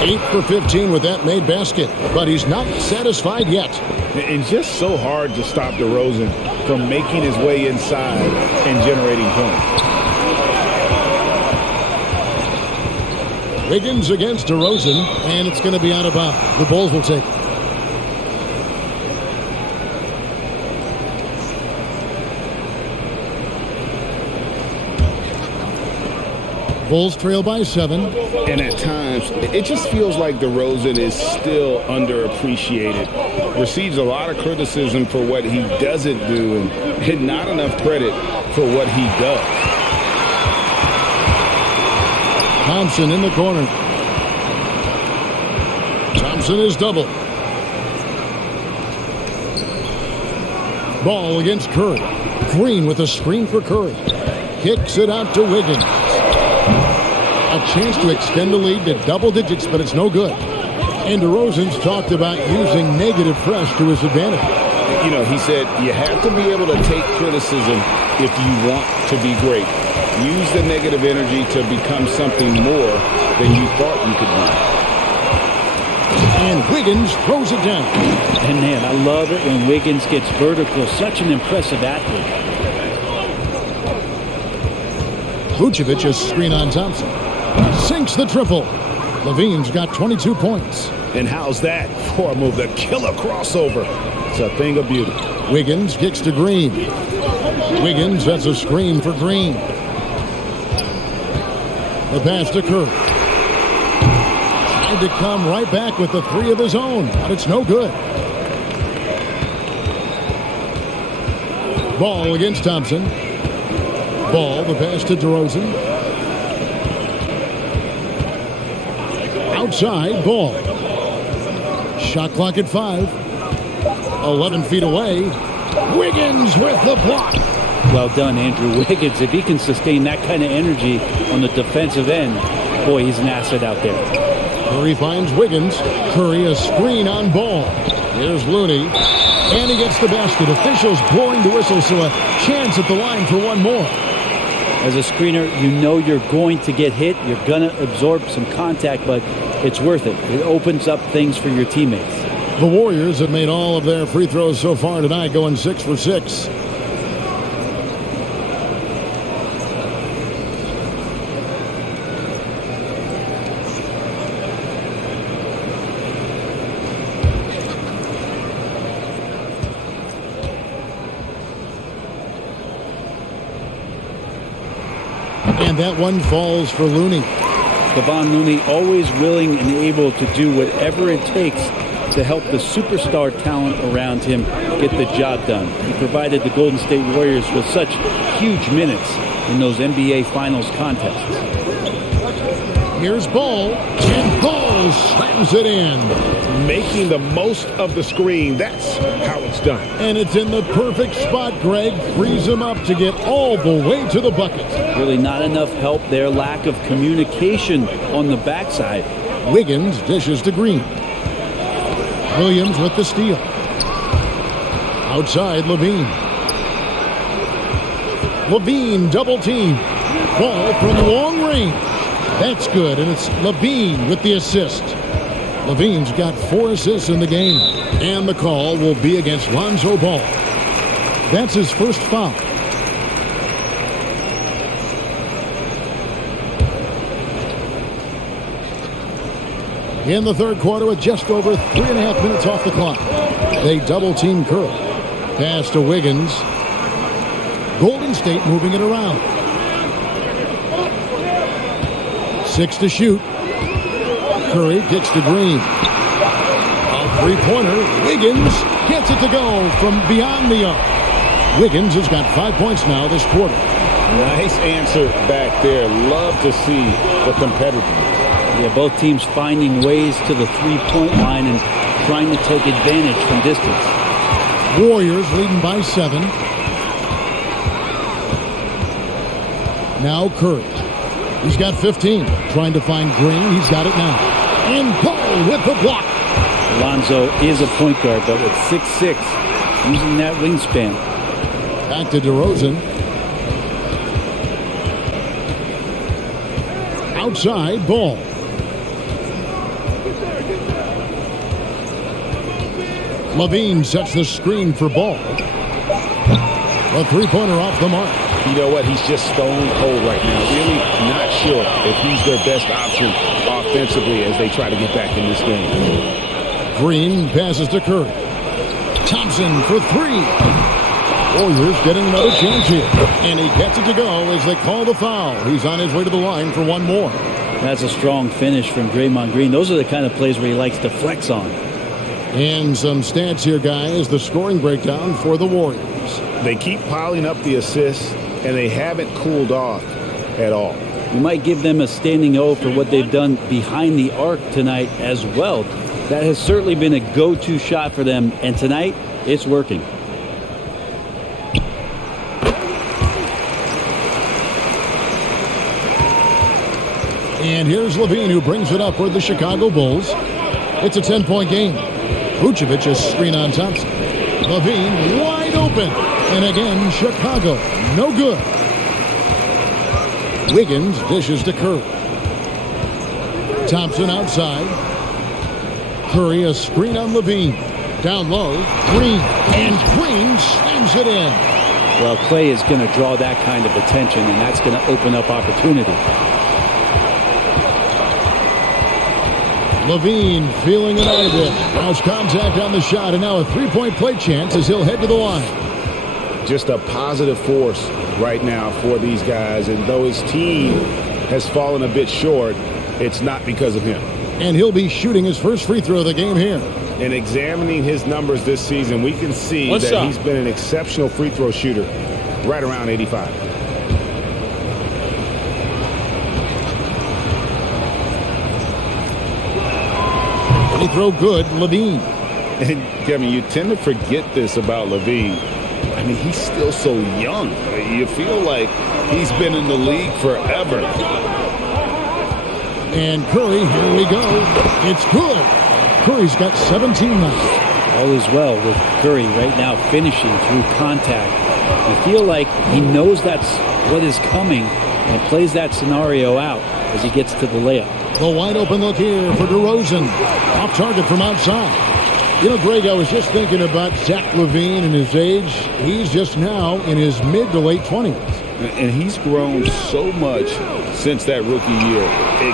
8 for 15 with that made basket, but he's not satisfied yet. It's just so hard to stop DeRozan from making his way inside and generating points. Wiggins against DeRozan, and it's going to be out of bounds. The Bulls will take it. Bulls trail by 7. And at times, it just feels like DeRozan is still underappreciated. Receives a lot of criticism for what he doesn't do and not enough credit for what he does. Thompson in the corner. Thompson is double. Ball against Curry. Green with a screen for Curry. Kicks it out to Wiggins. A chance to extend the lead to double digits, but it's no good. And DeRozan's talked about using negative press to his advantage. He said you have to be able to take criticism if you want to be great. Use the negative energy to become something more than you thought you could be. And Wiggins throws it down. And man, I love it when Wiggins gets vertical. Such an impressive athlete. Vucevic's screen on Thompson. Sinks the triple. Levine's got 22 points. And how's that for a move? The killer crossover. It's a thing of beauty. Wiggins kicks to Green. Wiggins, that's a screen for Green. The pass to Curry. Tried to come right back with the 3 of his own, but it's no good. Ball against Thompson. Ball, the pass to DeRozan. Outside, Ball. Shot clock at 5. 11 feet away. Wiggins with the block. Well done, Andrew Wiggins. If he can sustain that kind of energy on the defensive end, boy, he's an asset out there. Curry finds Wiggins. Curry a screen on Ball. Here's Looney. And he gets the basket. Officials blowing the whistle, so a chance at the line for one more. As a screener, you know you're going to get hit. You're going to absorb some contact, but it's worth it. It opens up things for your teammates. The Warriors have made all of their free throws so far tonight, going 6 for 6. And that one falls for Looney. Kevon Looney always willing and able to do whatever it takes to help the superstar talent around him get the job done. He provided the Golden State Warriors with such huge minutes in those NBA Finals contests. Here's Ball, and Ball slams it in. Making the most of the screen. That's how it's done. And it's in the perfect spot, Greg. Frees him up to get all the way to the bucket. Really not enough help there. Lack of communication on the backside. Wiggins dishes to Green. Williams with the steal. Outside, Levine. Levine double team. Ball from long range. That's good, and it's Levine with the assist. Levine's got 4 assists in the game, and the call will be against Lonzo Ball. That's his first foul. In the third quarter with just over 3.5 minutes off the clock. They double-team Curry. Pass to Wiggins. Golden State moving it around. 6 to shoot. Curry kicks to Green. A three-pointer. Wiggins gets it to go from beyond the arc. Wiggins has got 5 points now this quarter. Nice answer back there. Love to see the competitiveness. Yeah, both teams finding ways to the three-point line and trying to take advantage from distance. Warriors leading by 7. Now Curry. He's got 15. Trying to find Green. He's got it now. And Ball with the block. Lonzo is a point guard, but with 6'6", using that wingspan. Back to DeRozan. Outside, Ball. Levine sets the screen for Ball. A three-pointer off the mark. You know what? He's just stone cold right now. Really not sure if he's their best option offensively as they try to get back in this game. Green passes to Curry. Thompson for 3. Warriors getting another chance here. And he gets it to go as they call the foul. He's on his way to the line for one more. That's a strong finish from Draymond Green. Those are the kind of plays where he likes to flex on. And some stats here, guys. The scoring breakdown for the Warriors. They keep piling up the assists, and they haven't cooled off at all. You might give them a standing O for what they've done behind the arc tonight as well. That has certainly been a go-to shot for them, and tonight, it's working. And here's Levine, who brings it up for the Chicago Bulls. It's a 10-point game. Vucevic is screen on Thompson. Levine wide open. And again, Chicago, no good. Wiggins dishes to Curry. Thompson outside. Curry a screen on Levine. Down low, Green. And Green slams it in. Well, Clay is going to draw that kind of attention, and that's going to open up opportunity. Levine feeling it out a bit. Lost contact on the shot, and now a three-point play chance as he'll head to the line. Just a positive force right now for these guys, and though his team has fallen a bit short, it's not because of him. And he'll be shooting his first free throw of the game here. And examining his numbers this season, we can see that he's been an exceptional free throw shooter, right around 85. Free throw good, Levine. And Kevin, you tend to forget this about Levine. I mean, he's still so young. You feel like he's been in the league forever. And Curry, here we go. It's good. Curry's got 17 now. All is well with Curry right now finishing through contact. You feel like he knows that's what is coming and plays that scenario out as he gets to the layup. The wide open look here for DeRozan. Off target from outside. You know, Greg, I was just thinking about Zach LaVine and his age. He's just now in his mid to late 20s. And he's grown so much since that rookie year.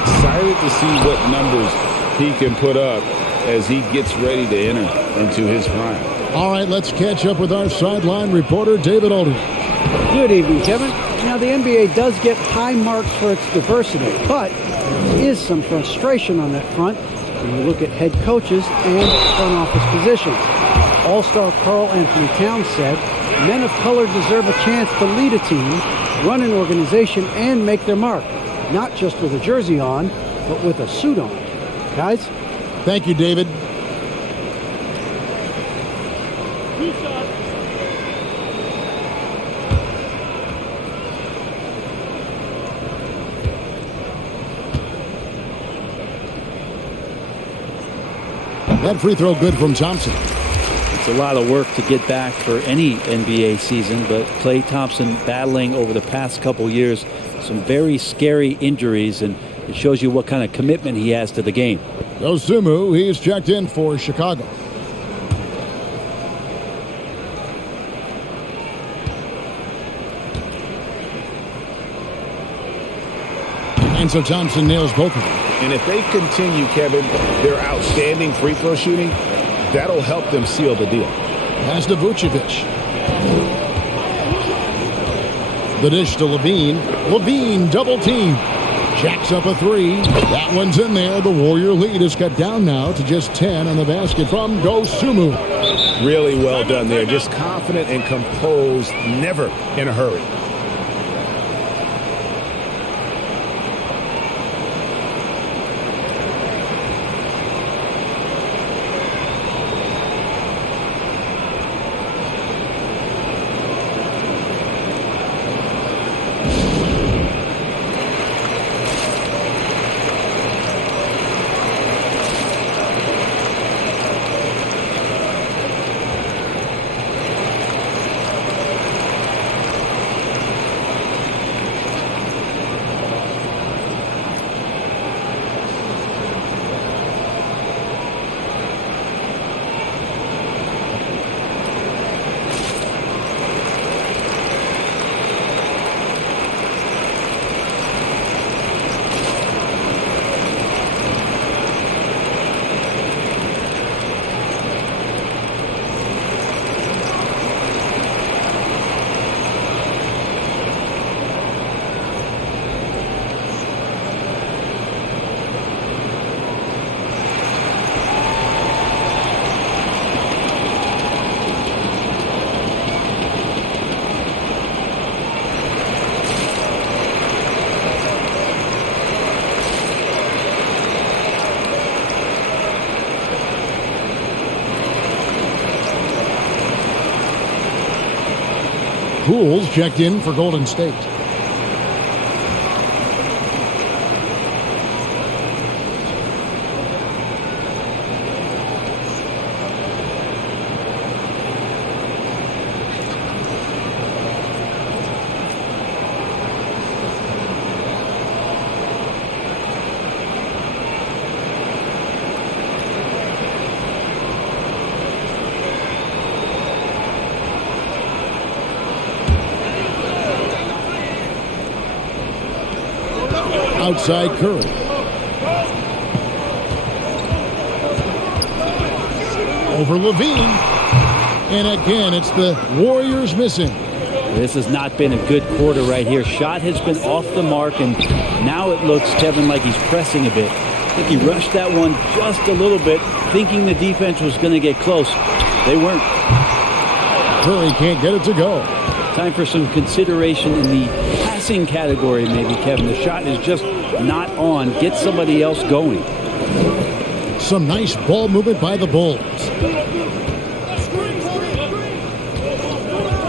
Excited to see what numbers he can put up as he gets ready to enter into his prime. All right, let's catch up with our sideline reporter, David Aldridge. Good evening, Kevin. Now, the NBA does get high marks for its diversity, but there is some frustration on that front when you look at head coaches and front office positions. All-star Karl Anthony Towns said, men of color deserve a chance to lead a team, run an organization, and make their mark, not just with a jersey on, but with a suit on. Guys? Thank you, David. That free throw good from Thompson. It's a lot of work to get back for any NBA season, but Klay Thompson battling over the past couple years some very scary injuries, and it shows you what kind of commitment he has to the game. Dosunmu, he's checked in for Chicago. And so Thompson nails both of them. And if they continue, Kevin, their outstanding free throw shooting, that'll help them seal the deal. Pass to Vucevic. The dish to Levine. Levine double team. Jacks up a three. That one's in there. The Warrior lead is cut down now to just 10 on the basket from Dosunmu. Really well done there. Just confident and composed, never in a hurry. Pools checked in for Golden State. Outside Curry. Over Levine. And again, it's the Warriors missing. This has not been a good quarter right here. Shot has been off the mark, and now it looks, Kevin, like he's pressing a bit. I think he rushed that one just a little bit, thinking the defense was going to get close. They weren't. Curry can't get it to go. Time for some consideration in the passing category, maybe, Kevin. The shot is just not on. Get somebody else going. Some nice ball movement by the Bulls.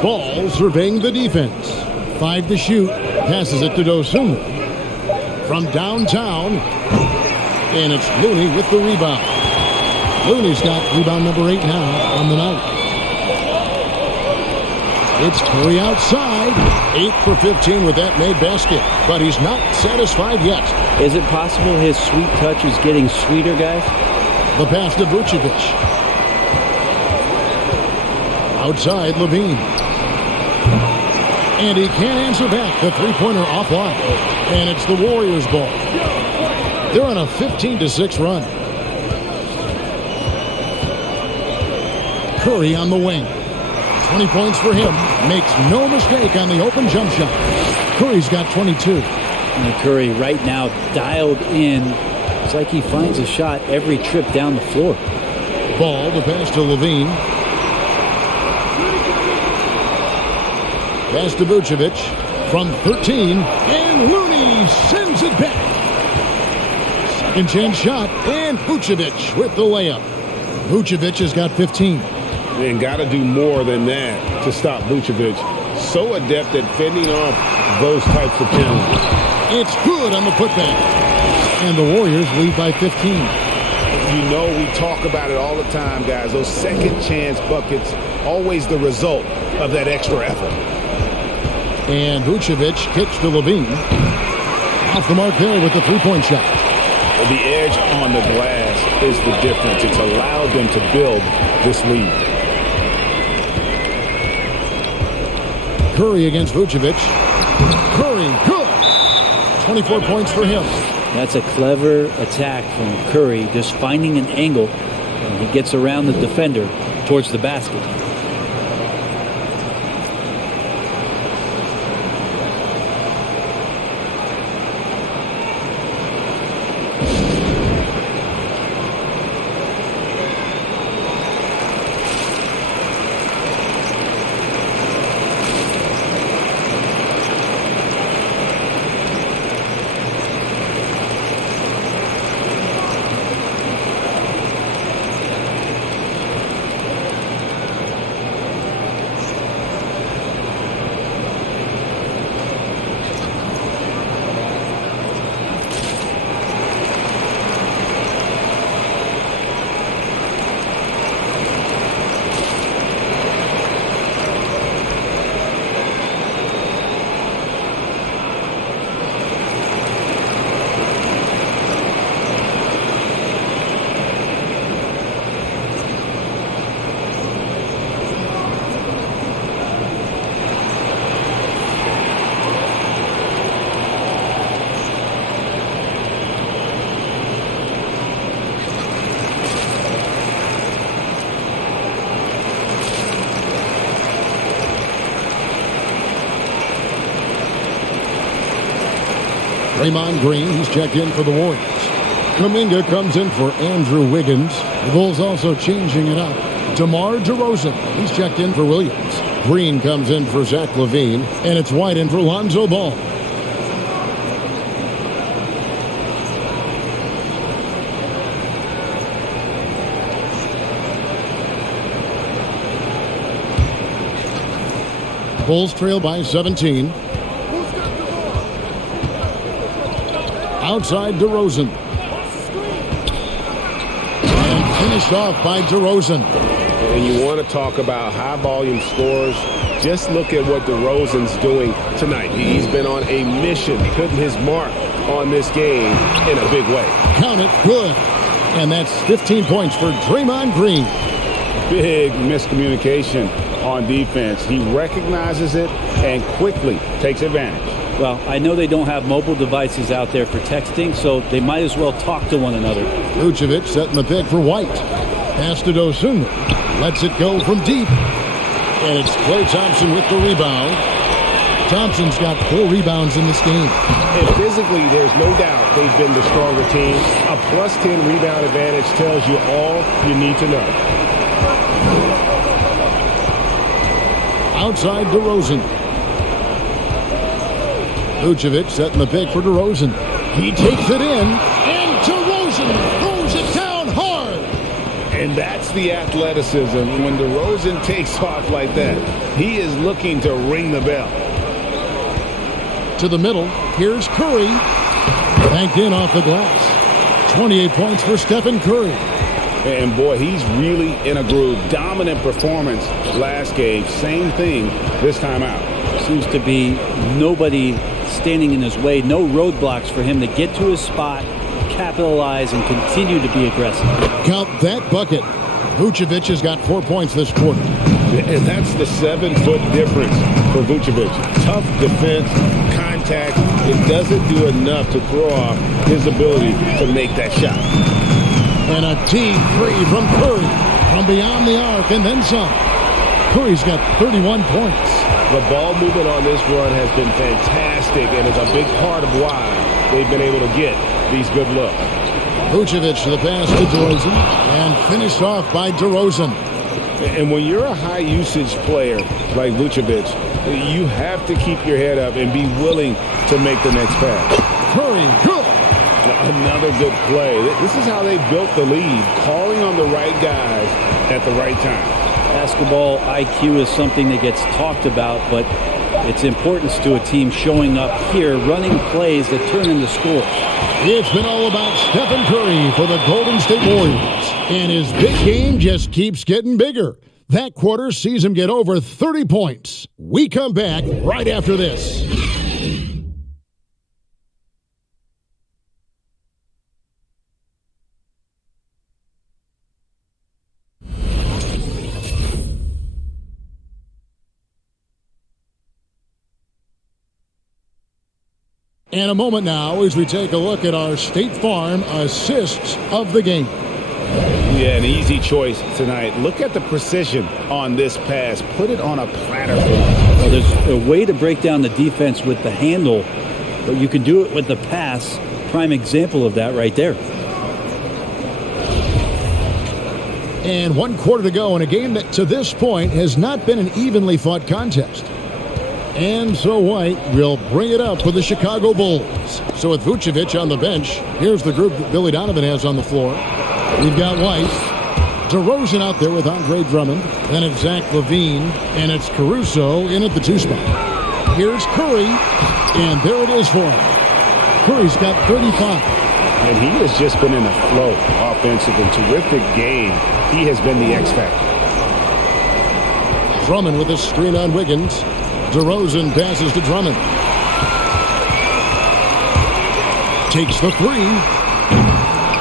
Ball surveying the defense. 5 to shoot. Passes it to Dosunmu. From downtown. And it's Looney with the rebound. Looney's got rebound number 8 now on the night. It's Curry outside. 8 for 15 with that made basket. But he's not satisfied yet. Is it possible his sweet touch is getting sweeter, guys? The pass to Vucevic. Outside Levine. And he can't answer back. The three-pointer offline. And it's the Warriors' ball. They're on a 15-6 run. Curry on the wing. 20 points for him. Makes no mistake on the open jump shot. Curry's got 22. And Curry right now dialed in. It's like he finds a shot every trip down the floor. Ball to pass to Levine. Pass to Vucevic from 13. And Looney sends it back. Second chance shot. And Vucevic with the layup. Vucevic has got 15. And got to do more than that to stop Vucevic. So adept at fending off those types of challenges. It's good on the putback. And the Warriors lead by 15. You know, we talk about it all the time, guys. Those second chance buckets, always the result of that extra effort. And Vucevic kicks to Levine. Off the mark there with the three-point shot. The edge on the glass is the difference. It's allowed them to build this lead. Curry against Vucevic. Curry, good. 24 points for him. That's a clever attack from Curry, just finding an angle, and he gets around the defender towards the basket. Draymond Green, he's checked in for the Warriors. Kuminga comes in for Andrew Wiggins. The Bulls also changing it up. DeMar DeRozan, he's checked in for Williams. Green comes in for Zach LaVine. And it's White in for Lonzo Ball. Bulls trail by 17. Outside DeRozan. And finished off by DeRozan. And you want to talk about high-volume scores, just look at what DeRozan's doing tonight. He's been on a mission, putting his mark on this game in a big way. Count it, good. And that's 15 points for Draymond Green. Big miscommunication on defense. He recognizes it and quickly takes advantage. Well, I know they don't have mobile devices out there for texting, so they might as well talk to one another. Vucevic setting the pick for White. Pass to Dosunmu. Lets it go from deep. And it's Klay Thompson with the rebound. Thompson's got 4 rebounds in this game. And physically, there's no doubt they've been the stronger team. A plus 10 rebound advantage tells you all you need to know. Outside DeRozan. Vucevic setting the pick for DeRozan. He takes it in, and DeRozan throws it down hard. And that's the athleticism. When DeRozan takes off like that, he is looking to ring the bell. To the middle, here's Curry. Banked in off the glass. 28 points for Stephen Curry. And boy, he's really in a groove. Dominant performance last game. Same thing this time out. Seems to be nobody standing in his way, no roadblocks for him to get to his spot, capitalize, and continue to be aggressive. Count that bucket. Vucevic has got 4 points this quarter. And that's the 7-foot difference for Vucevic. Tough defense, contact. It doesn't do enough to throw off his ability to make that shot. And a deep 3 from Curry from beyond the arc and then some. Curry's got 31 points. The ball movement on this run has been fantastic and is a big part of why they've been able to get these good looks. Vucevic to the pass to DeRozan and finished off by DeRozan. And when you're a high-usage player like Vucevic, you have to keep your head up and be willing to make the next pass. Curry, good. Another good play. This is how they built the lead, calling on the right guys at the right time. Basketball IQ is something that gets talked about, but its importance to a team showing up here, running plays that turn into scores. It's been all about Stephen Curry for the Golden State Warriors. And his big game just keeps getting bigger. That quarter sees him get over 30 points. We come back right after this. And a moment now as we take a look at our State Farm assists of the game. Yeah, an easy choice tonight. Look at the precision on this pass. Put it on a platter for him. Well, there's a way to break down the defense with the handle, but you can do it with the pass. Prime example of that right there. And 1 quarter to go in a game that to this point has not been an evenly fought contest. And so White will bring it up for the Chicago Bulls. So with Vucevic on the bench, here's the group that Billy Donovan has on the floor. We've got White, DeRozan out there with Andre Drummond. Then it's Zach LaVine, and it's Caruso in at the 2 spot. Here's Curry, and there it is for him. Curry's got 35. And he has just been in a flow, offensive and terrific game. He has been the X factor. Drummond with a screen on Wiggins. DeRozan passes to Drummond. Takes the 3.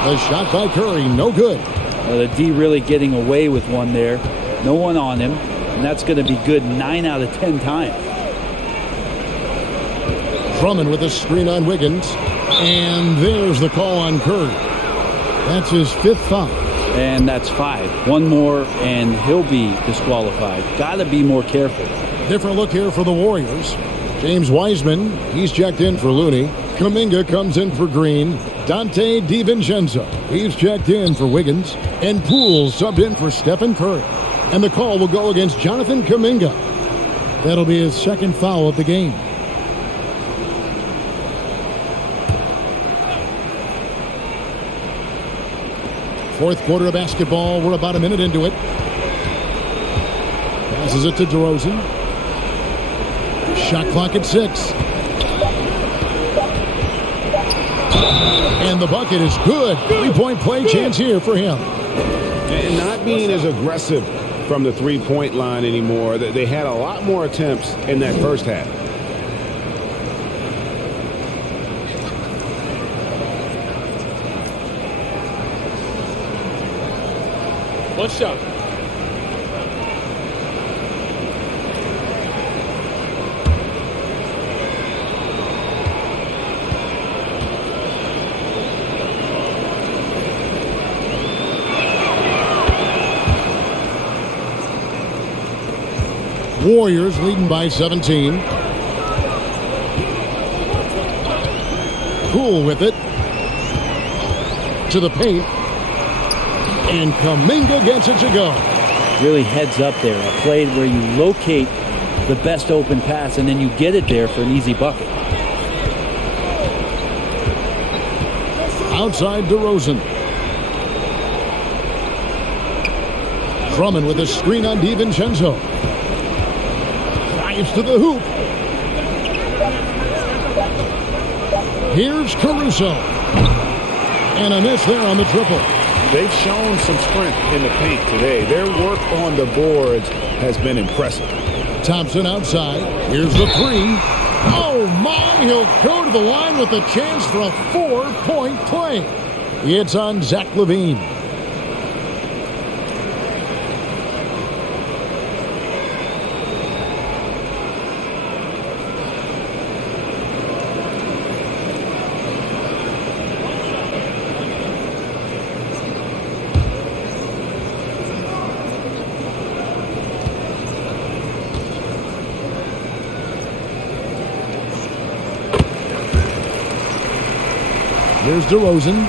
A shot by Curry, no good. The D really getting away with one there. No one on him, and that's going to be good 9 out of 10 times. Drummond with a screen on Wiggins. And there's the call on Curry. That's his 5th foul. And that's 5. One more, and he'll be disqualified. Got to be more careful. Different look here for the Warriors. James Wiseman, he's checked in for Looney. Kuminga comes in for Green. Dante DiVincenzo, he's checked in for Wiggins. And Poole subbed in for Stephen Curry. And the call will go against Jonathan Kuminga. That'll be his 2nd foul of the game. Fourth quarter of basketball. We're about a minute into it. Passes it to DeRozan. Shot clock at 6. And the bucket is good. 3-point play chance here for him. And not being as aggressive from the 3-point line anymore. They had a lot more attempts in that first half. One shot. Warriors leading by 17. Poole with it. To the paint. And Kuminga gets it to go. Really heads up there. A play where you locate the best open pass and then you get it there for an easy bucket. Outside DeRozan. Drummond with a screen on DiVincenzo. Drives to the hoop. Here's Caruso. And a miss there on the triple. They've shown some strength in the paint today. Their work on the boards has been impressive. Thompson outside. Here's the 3. Oh, my. He'll go to the line with a chance for a 4-point play. It's on Zach LaVine. Here's DeRozan.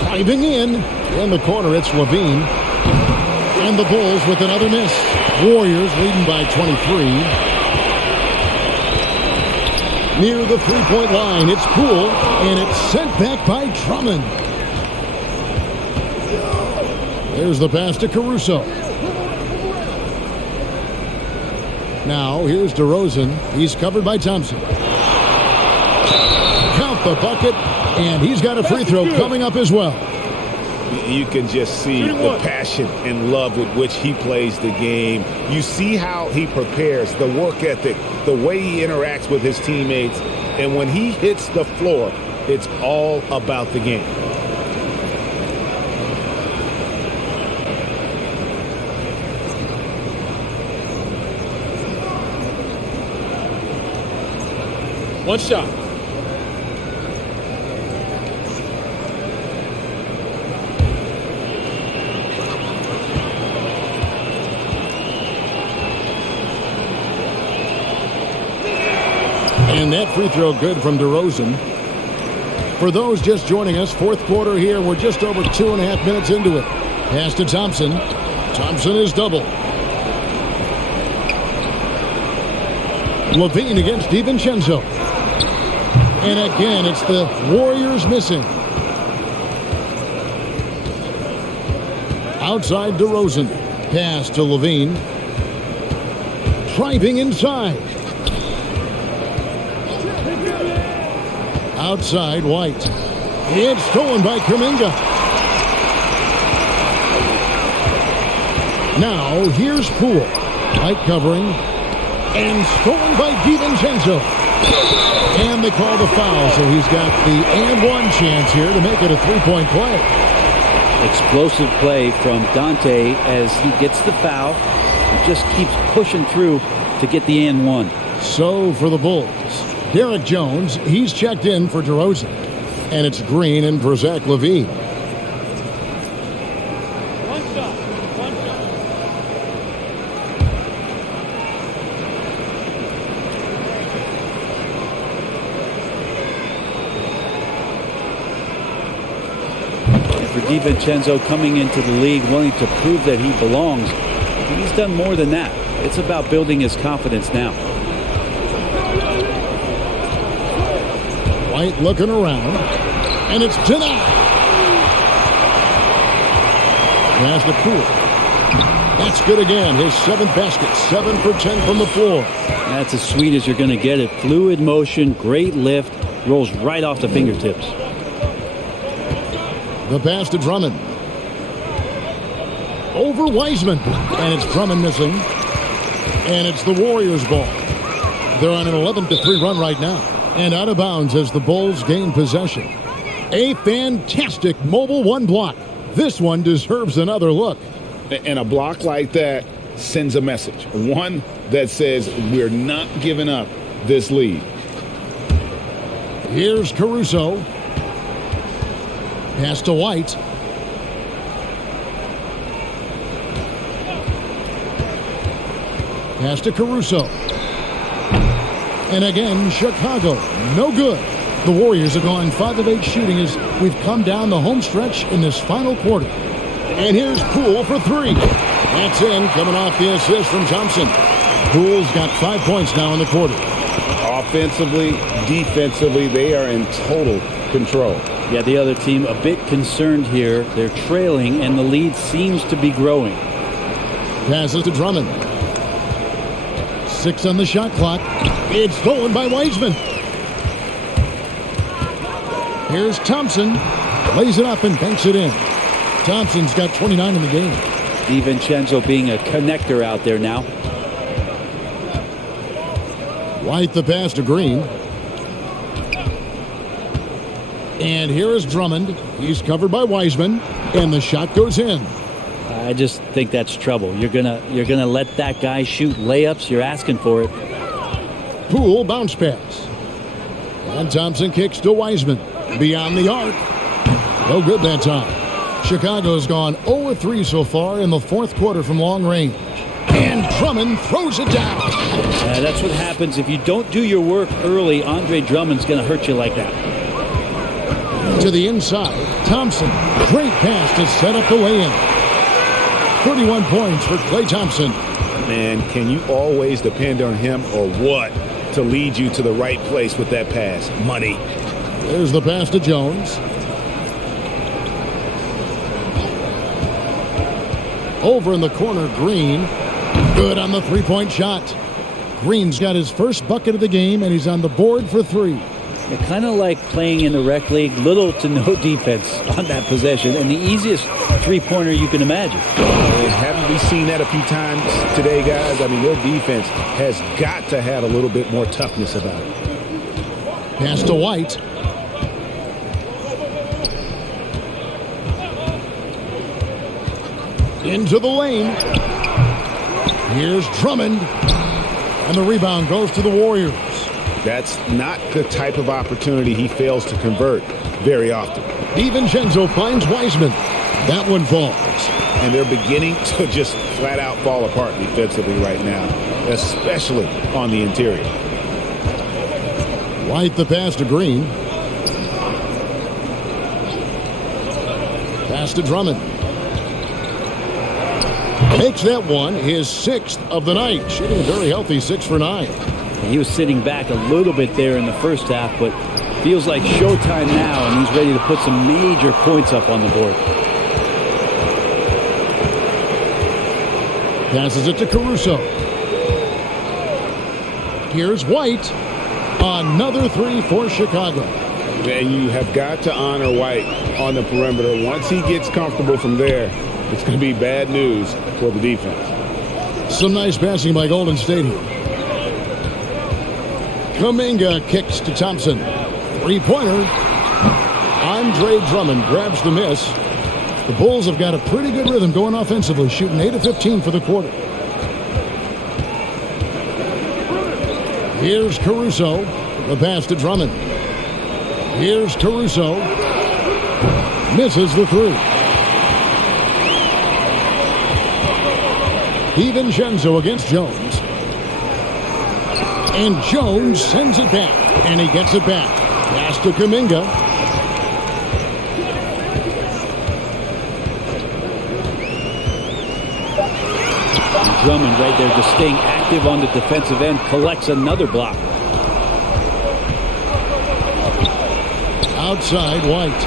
Driving in the corner, it's Levine. And the Bulls with another miss. Warriors leading by 23. Near the three-point line, it's Poole, and it's sent back by Drummond. There's the pass to Caruso. Now, here's DeRozan. He's covered by Thompson. Count the bucket, and he's got a free throw coming up as well. You can just see the passion and love with which he plays the game. You see how he prepares, the work ethic, the way he interacts with his teammates. And when he hits the floor, it's all about the game. One shot. And that free throw good from DeRozan. For those just joining us, fourth quarter here. We're just over 2.5 minutes into it. Pass to Thompson. Thompson is double. Levine against DiVincenzo. And again, it's the Warriors missing. Outside DeRozan. Pass to Levine. Driving inside. Outside White. It's stolen by Kuminga. Now here's Poole. White covering. And stolen by DiVincenzo. And they call the foul, so he's got the and one chance here to make it a three-point play. Explosive play from Dante as he gets the foul. He just keeps pushing through to get the and one. So for the Bulls, Derek Jones, he's checked in for DeRozan. And it's Green in for Zach LaVine. One shot. One shot. For DiVincenzo coming into the league wanting to prove that he belongs, he's done more than that. It's about building his confidence now. White looking around, and it's denied. Pass to Poole. That's good again. His seventh basket, 7 for 10 from the floor. That's as sweet as you're going to get it. Fluid motion, great lift, rolls right off the fingertips. The pass to Drummond. Over Wiseman, and it's Drummond missing. And it's the Warriors' ball. They're on an 11-3 run right now. And out of bounds as the Bulls gain possession. A fantastic mobile one block. This one deserves another look. And a block like that sends a message. One that says we're not giving up this lead. Here's Caruso. Pass to White. Pass to Caruso. And again, Chicago, no good. The Warriors have gone 5 of 8 shooting as we've come down the home stretch in this final quarter. And here's Poole for 3. That's in, coming off the assist from Thompson. Poole's got 5 points now in the quarter. Offensively, defensively, they are in total control. Yeah, the other team a bit concerned here. They're trailing, and the lead seems to be growing. Passes to Drummond. 6 on the shot clock. It's stolen by Wiseman. Here's Thompson. Lays it up and banks it in. Thompson's got 29 in the game. DiVincenzo being a connector out there now. White the pass to Green. And here is Drummond. He's covered by Wiseman. And the shot goes in. I just think that's trouble. You're gonna let that guy shoot layups. You're asking for it. Poole bounce pass. And Thompson kicks to Wiseman. Beyond the arc. No good that time. Chicago's gone 0-3 so far in the fourth quarter from long range. And Drummond throws it down. That's what happens if you don't do your work early. Andre Drummond's going to hurt you like that. To the inside, Thompson. Great pass to set up the lay-in. 31 points for Klay Thompson. Man, can you always depend on him or what to lead you to the right place with that pass? Money. There's the pass to Jones. Over in the corner, Green. Good on the three-point shot. Green's got his first bucket of the game, and he's on the board for 3. Kind of like playing in the rec league, little to no defense on that possession, and the easiest three-pointer you can imagine. Haven't we seen that a few times today, guys? I mean, their defense has got to have a little bit more toughness about it. Pass to White. Into the lane. Here's Drummond. And the rebound goes to the Warriors. That's not the type of opportunity he fails to convert very often. DiVincenzo finds Wiseman. That one falls. And they're beginning to just flat out fall apart defensively right now, especially on the interior. White the pass to Green. Pass to Drummond. Makes that one his 6th of the night. Shooting a very healthy 6 for 9. He was sitting back a little bit there in the first half, but feels like showtime now, and he's ready to put some major points up on the board. Passes it to Caruso. Here's White. Another 3 for Chicago. And you have got to honor White on the perimeter. Once he gets comfortable from there, it's going to be bad news for the defense. Some nice passing by Golden State here. Kuminga kicks to Thompson. Three-pointer. Andre Drummond grabs the miss. The Bulls have got a pretty good rhythm going offensively, shooting 8 of 15 for the quarter. Here's Caruso. The pass to Drummond. Here's Caruso. Misses the 3. DiVincenzo against Jones. And Jones sends it back. And he gets it back. Pass to Kuminga. Drummond right there just staying active on the defensive end. Collects another block. Outside, White.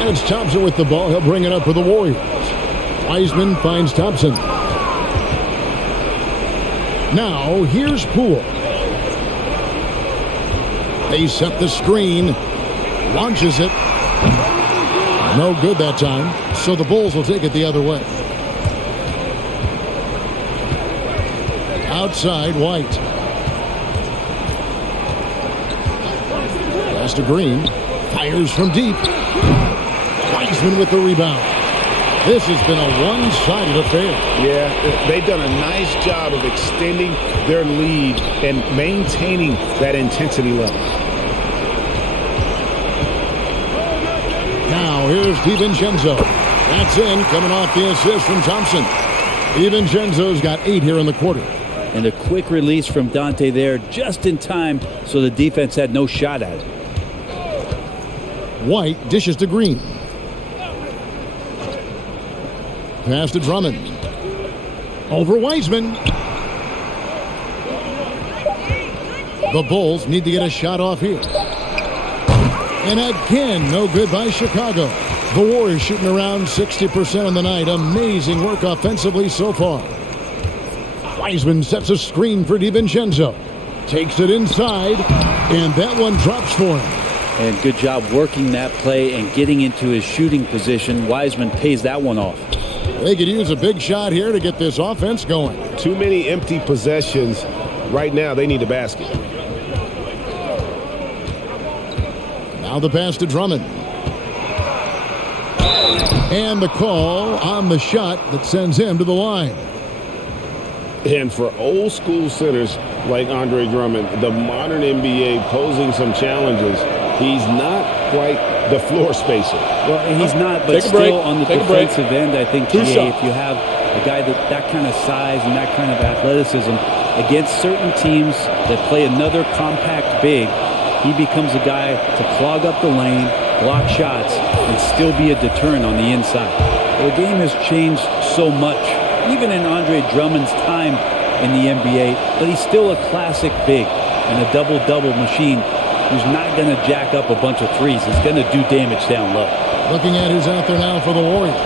And it's Thompson with the ball. He'll bring it up for the Warriors. Wiseman finds Thompson. Now, here's Poole. They set the screen. Launches it. No good that time. So the Bulls will take it the other way. Outside, White. Pass to Green. Fires from deep. Wiseman with the rebound. This has been a one-sided affair. Yeah, they've done a nice job of extending their lead and maintaining that intensity level. Now here's DiVincenzo. That's in, coming off the assist from Thompson. DiVincenzo's got 8 here in the quarter. And a quick release from Dante there just in time, so the defense had no shot at it. White dishes to Green. Pass to Drummond. Over Wiseman. The Bulls need to get a shot off here. And again, no good by Chicago. The Warriors shooting around 60% on the night. Amazing work offensively so far. Wiseman sets a screen for DiVincenzo. Takes it inside, and that one drops for him. And good job working that play and getting into his shooting position. Wiseman pays that one off. They could use a big shot here to get this offense going. Too many empty possessions. Right now, they need a basket. Now the pass to Drummond. And the call on the shot that sends him to the line. And for old school centers like Andre Drummond, the modern NBA posing some challenges, he's not quite the floor spacer. Well, he's not, but Take a break. still on the Take a break. defensive end, I think, Two GA, shots. if you have a guy that kind of size and that kind of athleticism against certain teams that play another compact big, he becomes a guy to clog up the lane, block shots, and still be a deterrent on the inside. The game has changed so much, even in Andre Drummond's time in the NBA, but he's still a classic big and a double-double machine who's not going to jack up a bunch of threes. He's going to do damage down low. Looking at who's out there now for the Warriors.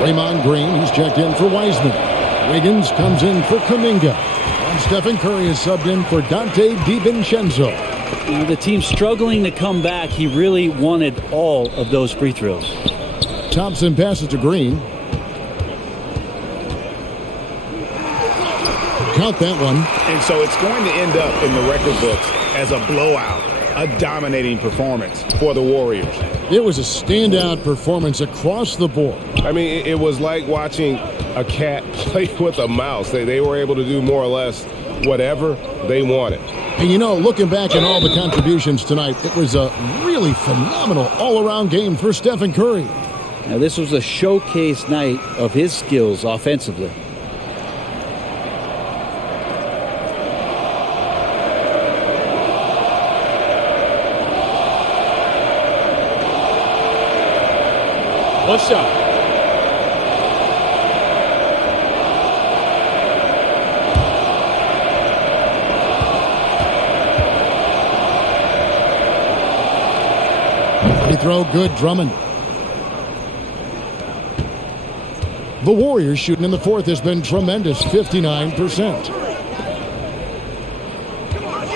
Draymond Green, he's checked in for Wiseman. Wiggins comes in for Kuminga. And Stephen Curry is subbed in for Dante DiVincenzo. Now, the team's struggling to come back. He really wanted all of those free throws. Thompson passes to Green. Count that one. And so it's going to end up in the record books as a blowout, a dominating performance for the Warriors. It was a standout performance across the board. I mean, it was like watching a cat play with a mouse. They were able to do more or less whatever they wanted. And you know, looking back at all the contributions tonight, it was a really phenomenal all-around game for Stephen Curry. Now, this was a showcase night of his skills offensively. One shot. Free throw, good. Drummond. The Warriors shooting in the fourth has been tremendous, 59%.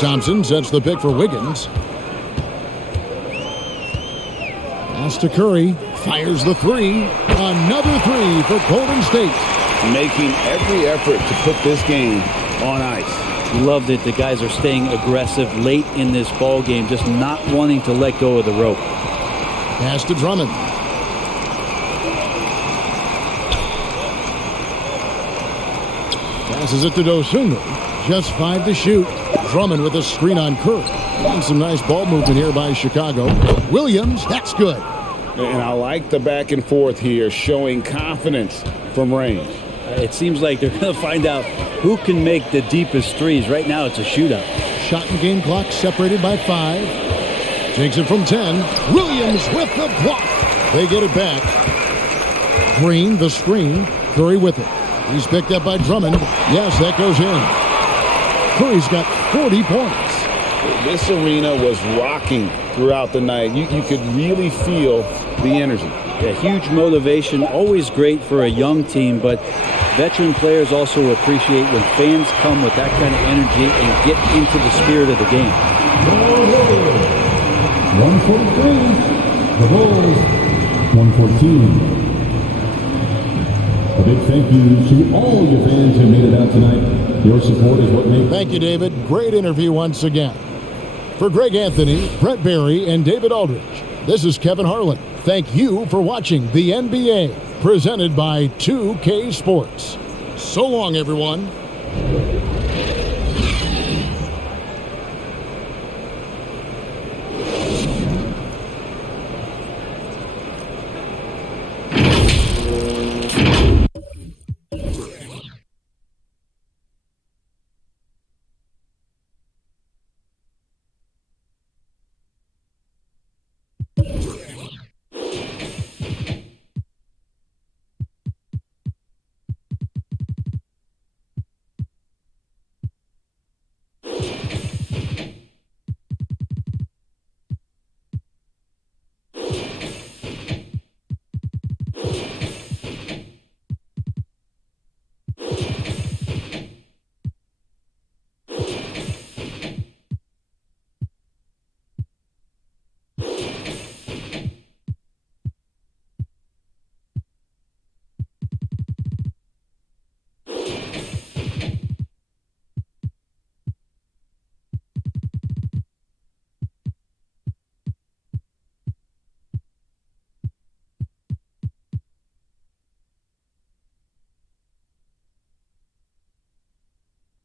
Thompson sets the pick for Wiggins. Pass to Curry, fires the three. Another three for Golden State. Making every effort to put this game on ice. Love that the guys are staying aggressive late in this ball game, just not wanting to let go of the rope. Pass to Drummond. Passes it to Dosunmu. Just 5 to shoot. Drummond with a screen on Curry. And some nice ball movement here by Chicago. Williams, that's good. And I like the back and forth here, showing confidence from range. It seems like they're going to find out who can make the deepest threes. Right now, it's a shootout. Shot and game clock separated by 5. Takes it from 10. Williams with the block. They get it back. Green, the screen. Curry with it. He's picked up by Drummond. Yes, that goes in. Curry's got 40 points. This arena was rocking throughout the night. You could really feel the energy. Yeah, huge motivation, always great for a young team, but veteran players also appreciate when fans come with that kind of energy and get into the spirit of the game. 143. The Bulls, 114. A big thank you to all your fans who made it out tonight. Your support is what makes... Thank you, David. Great interview once again. For Greg Anthony, Brett Barry, and David Aldridge, this is Kevin Harlan. Thank you for watching the NBA, presented by 2K Sports. So long, everyone.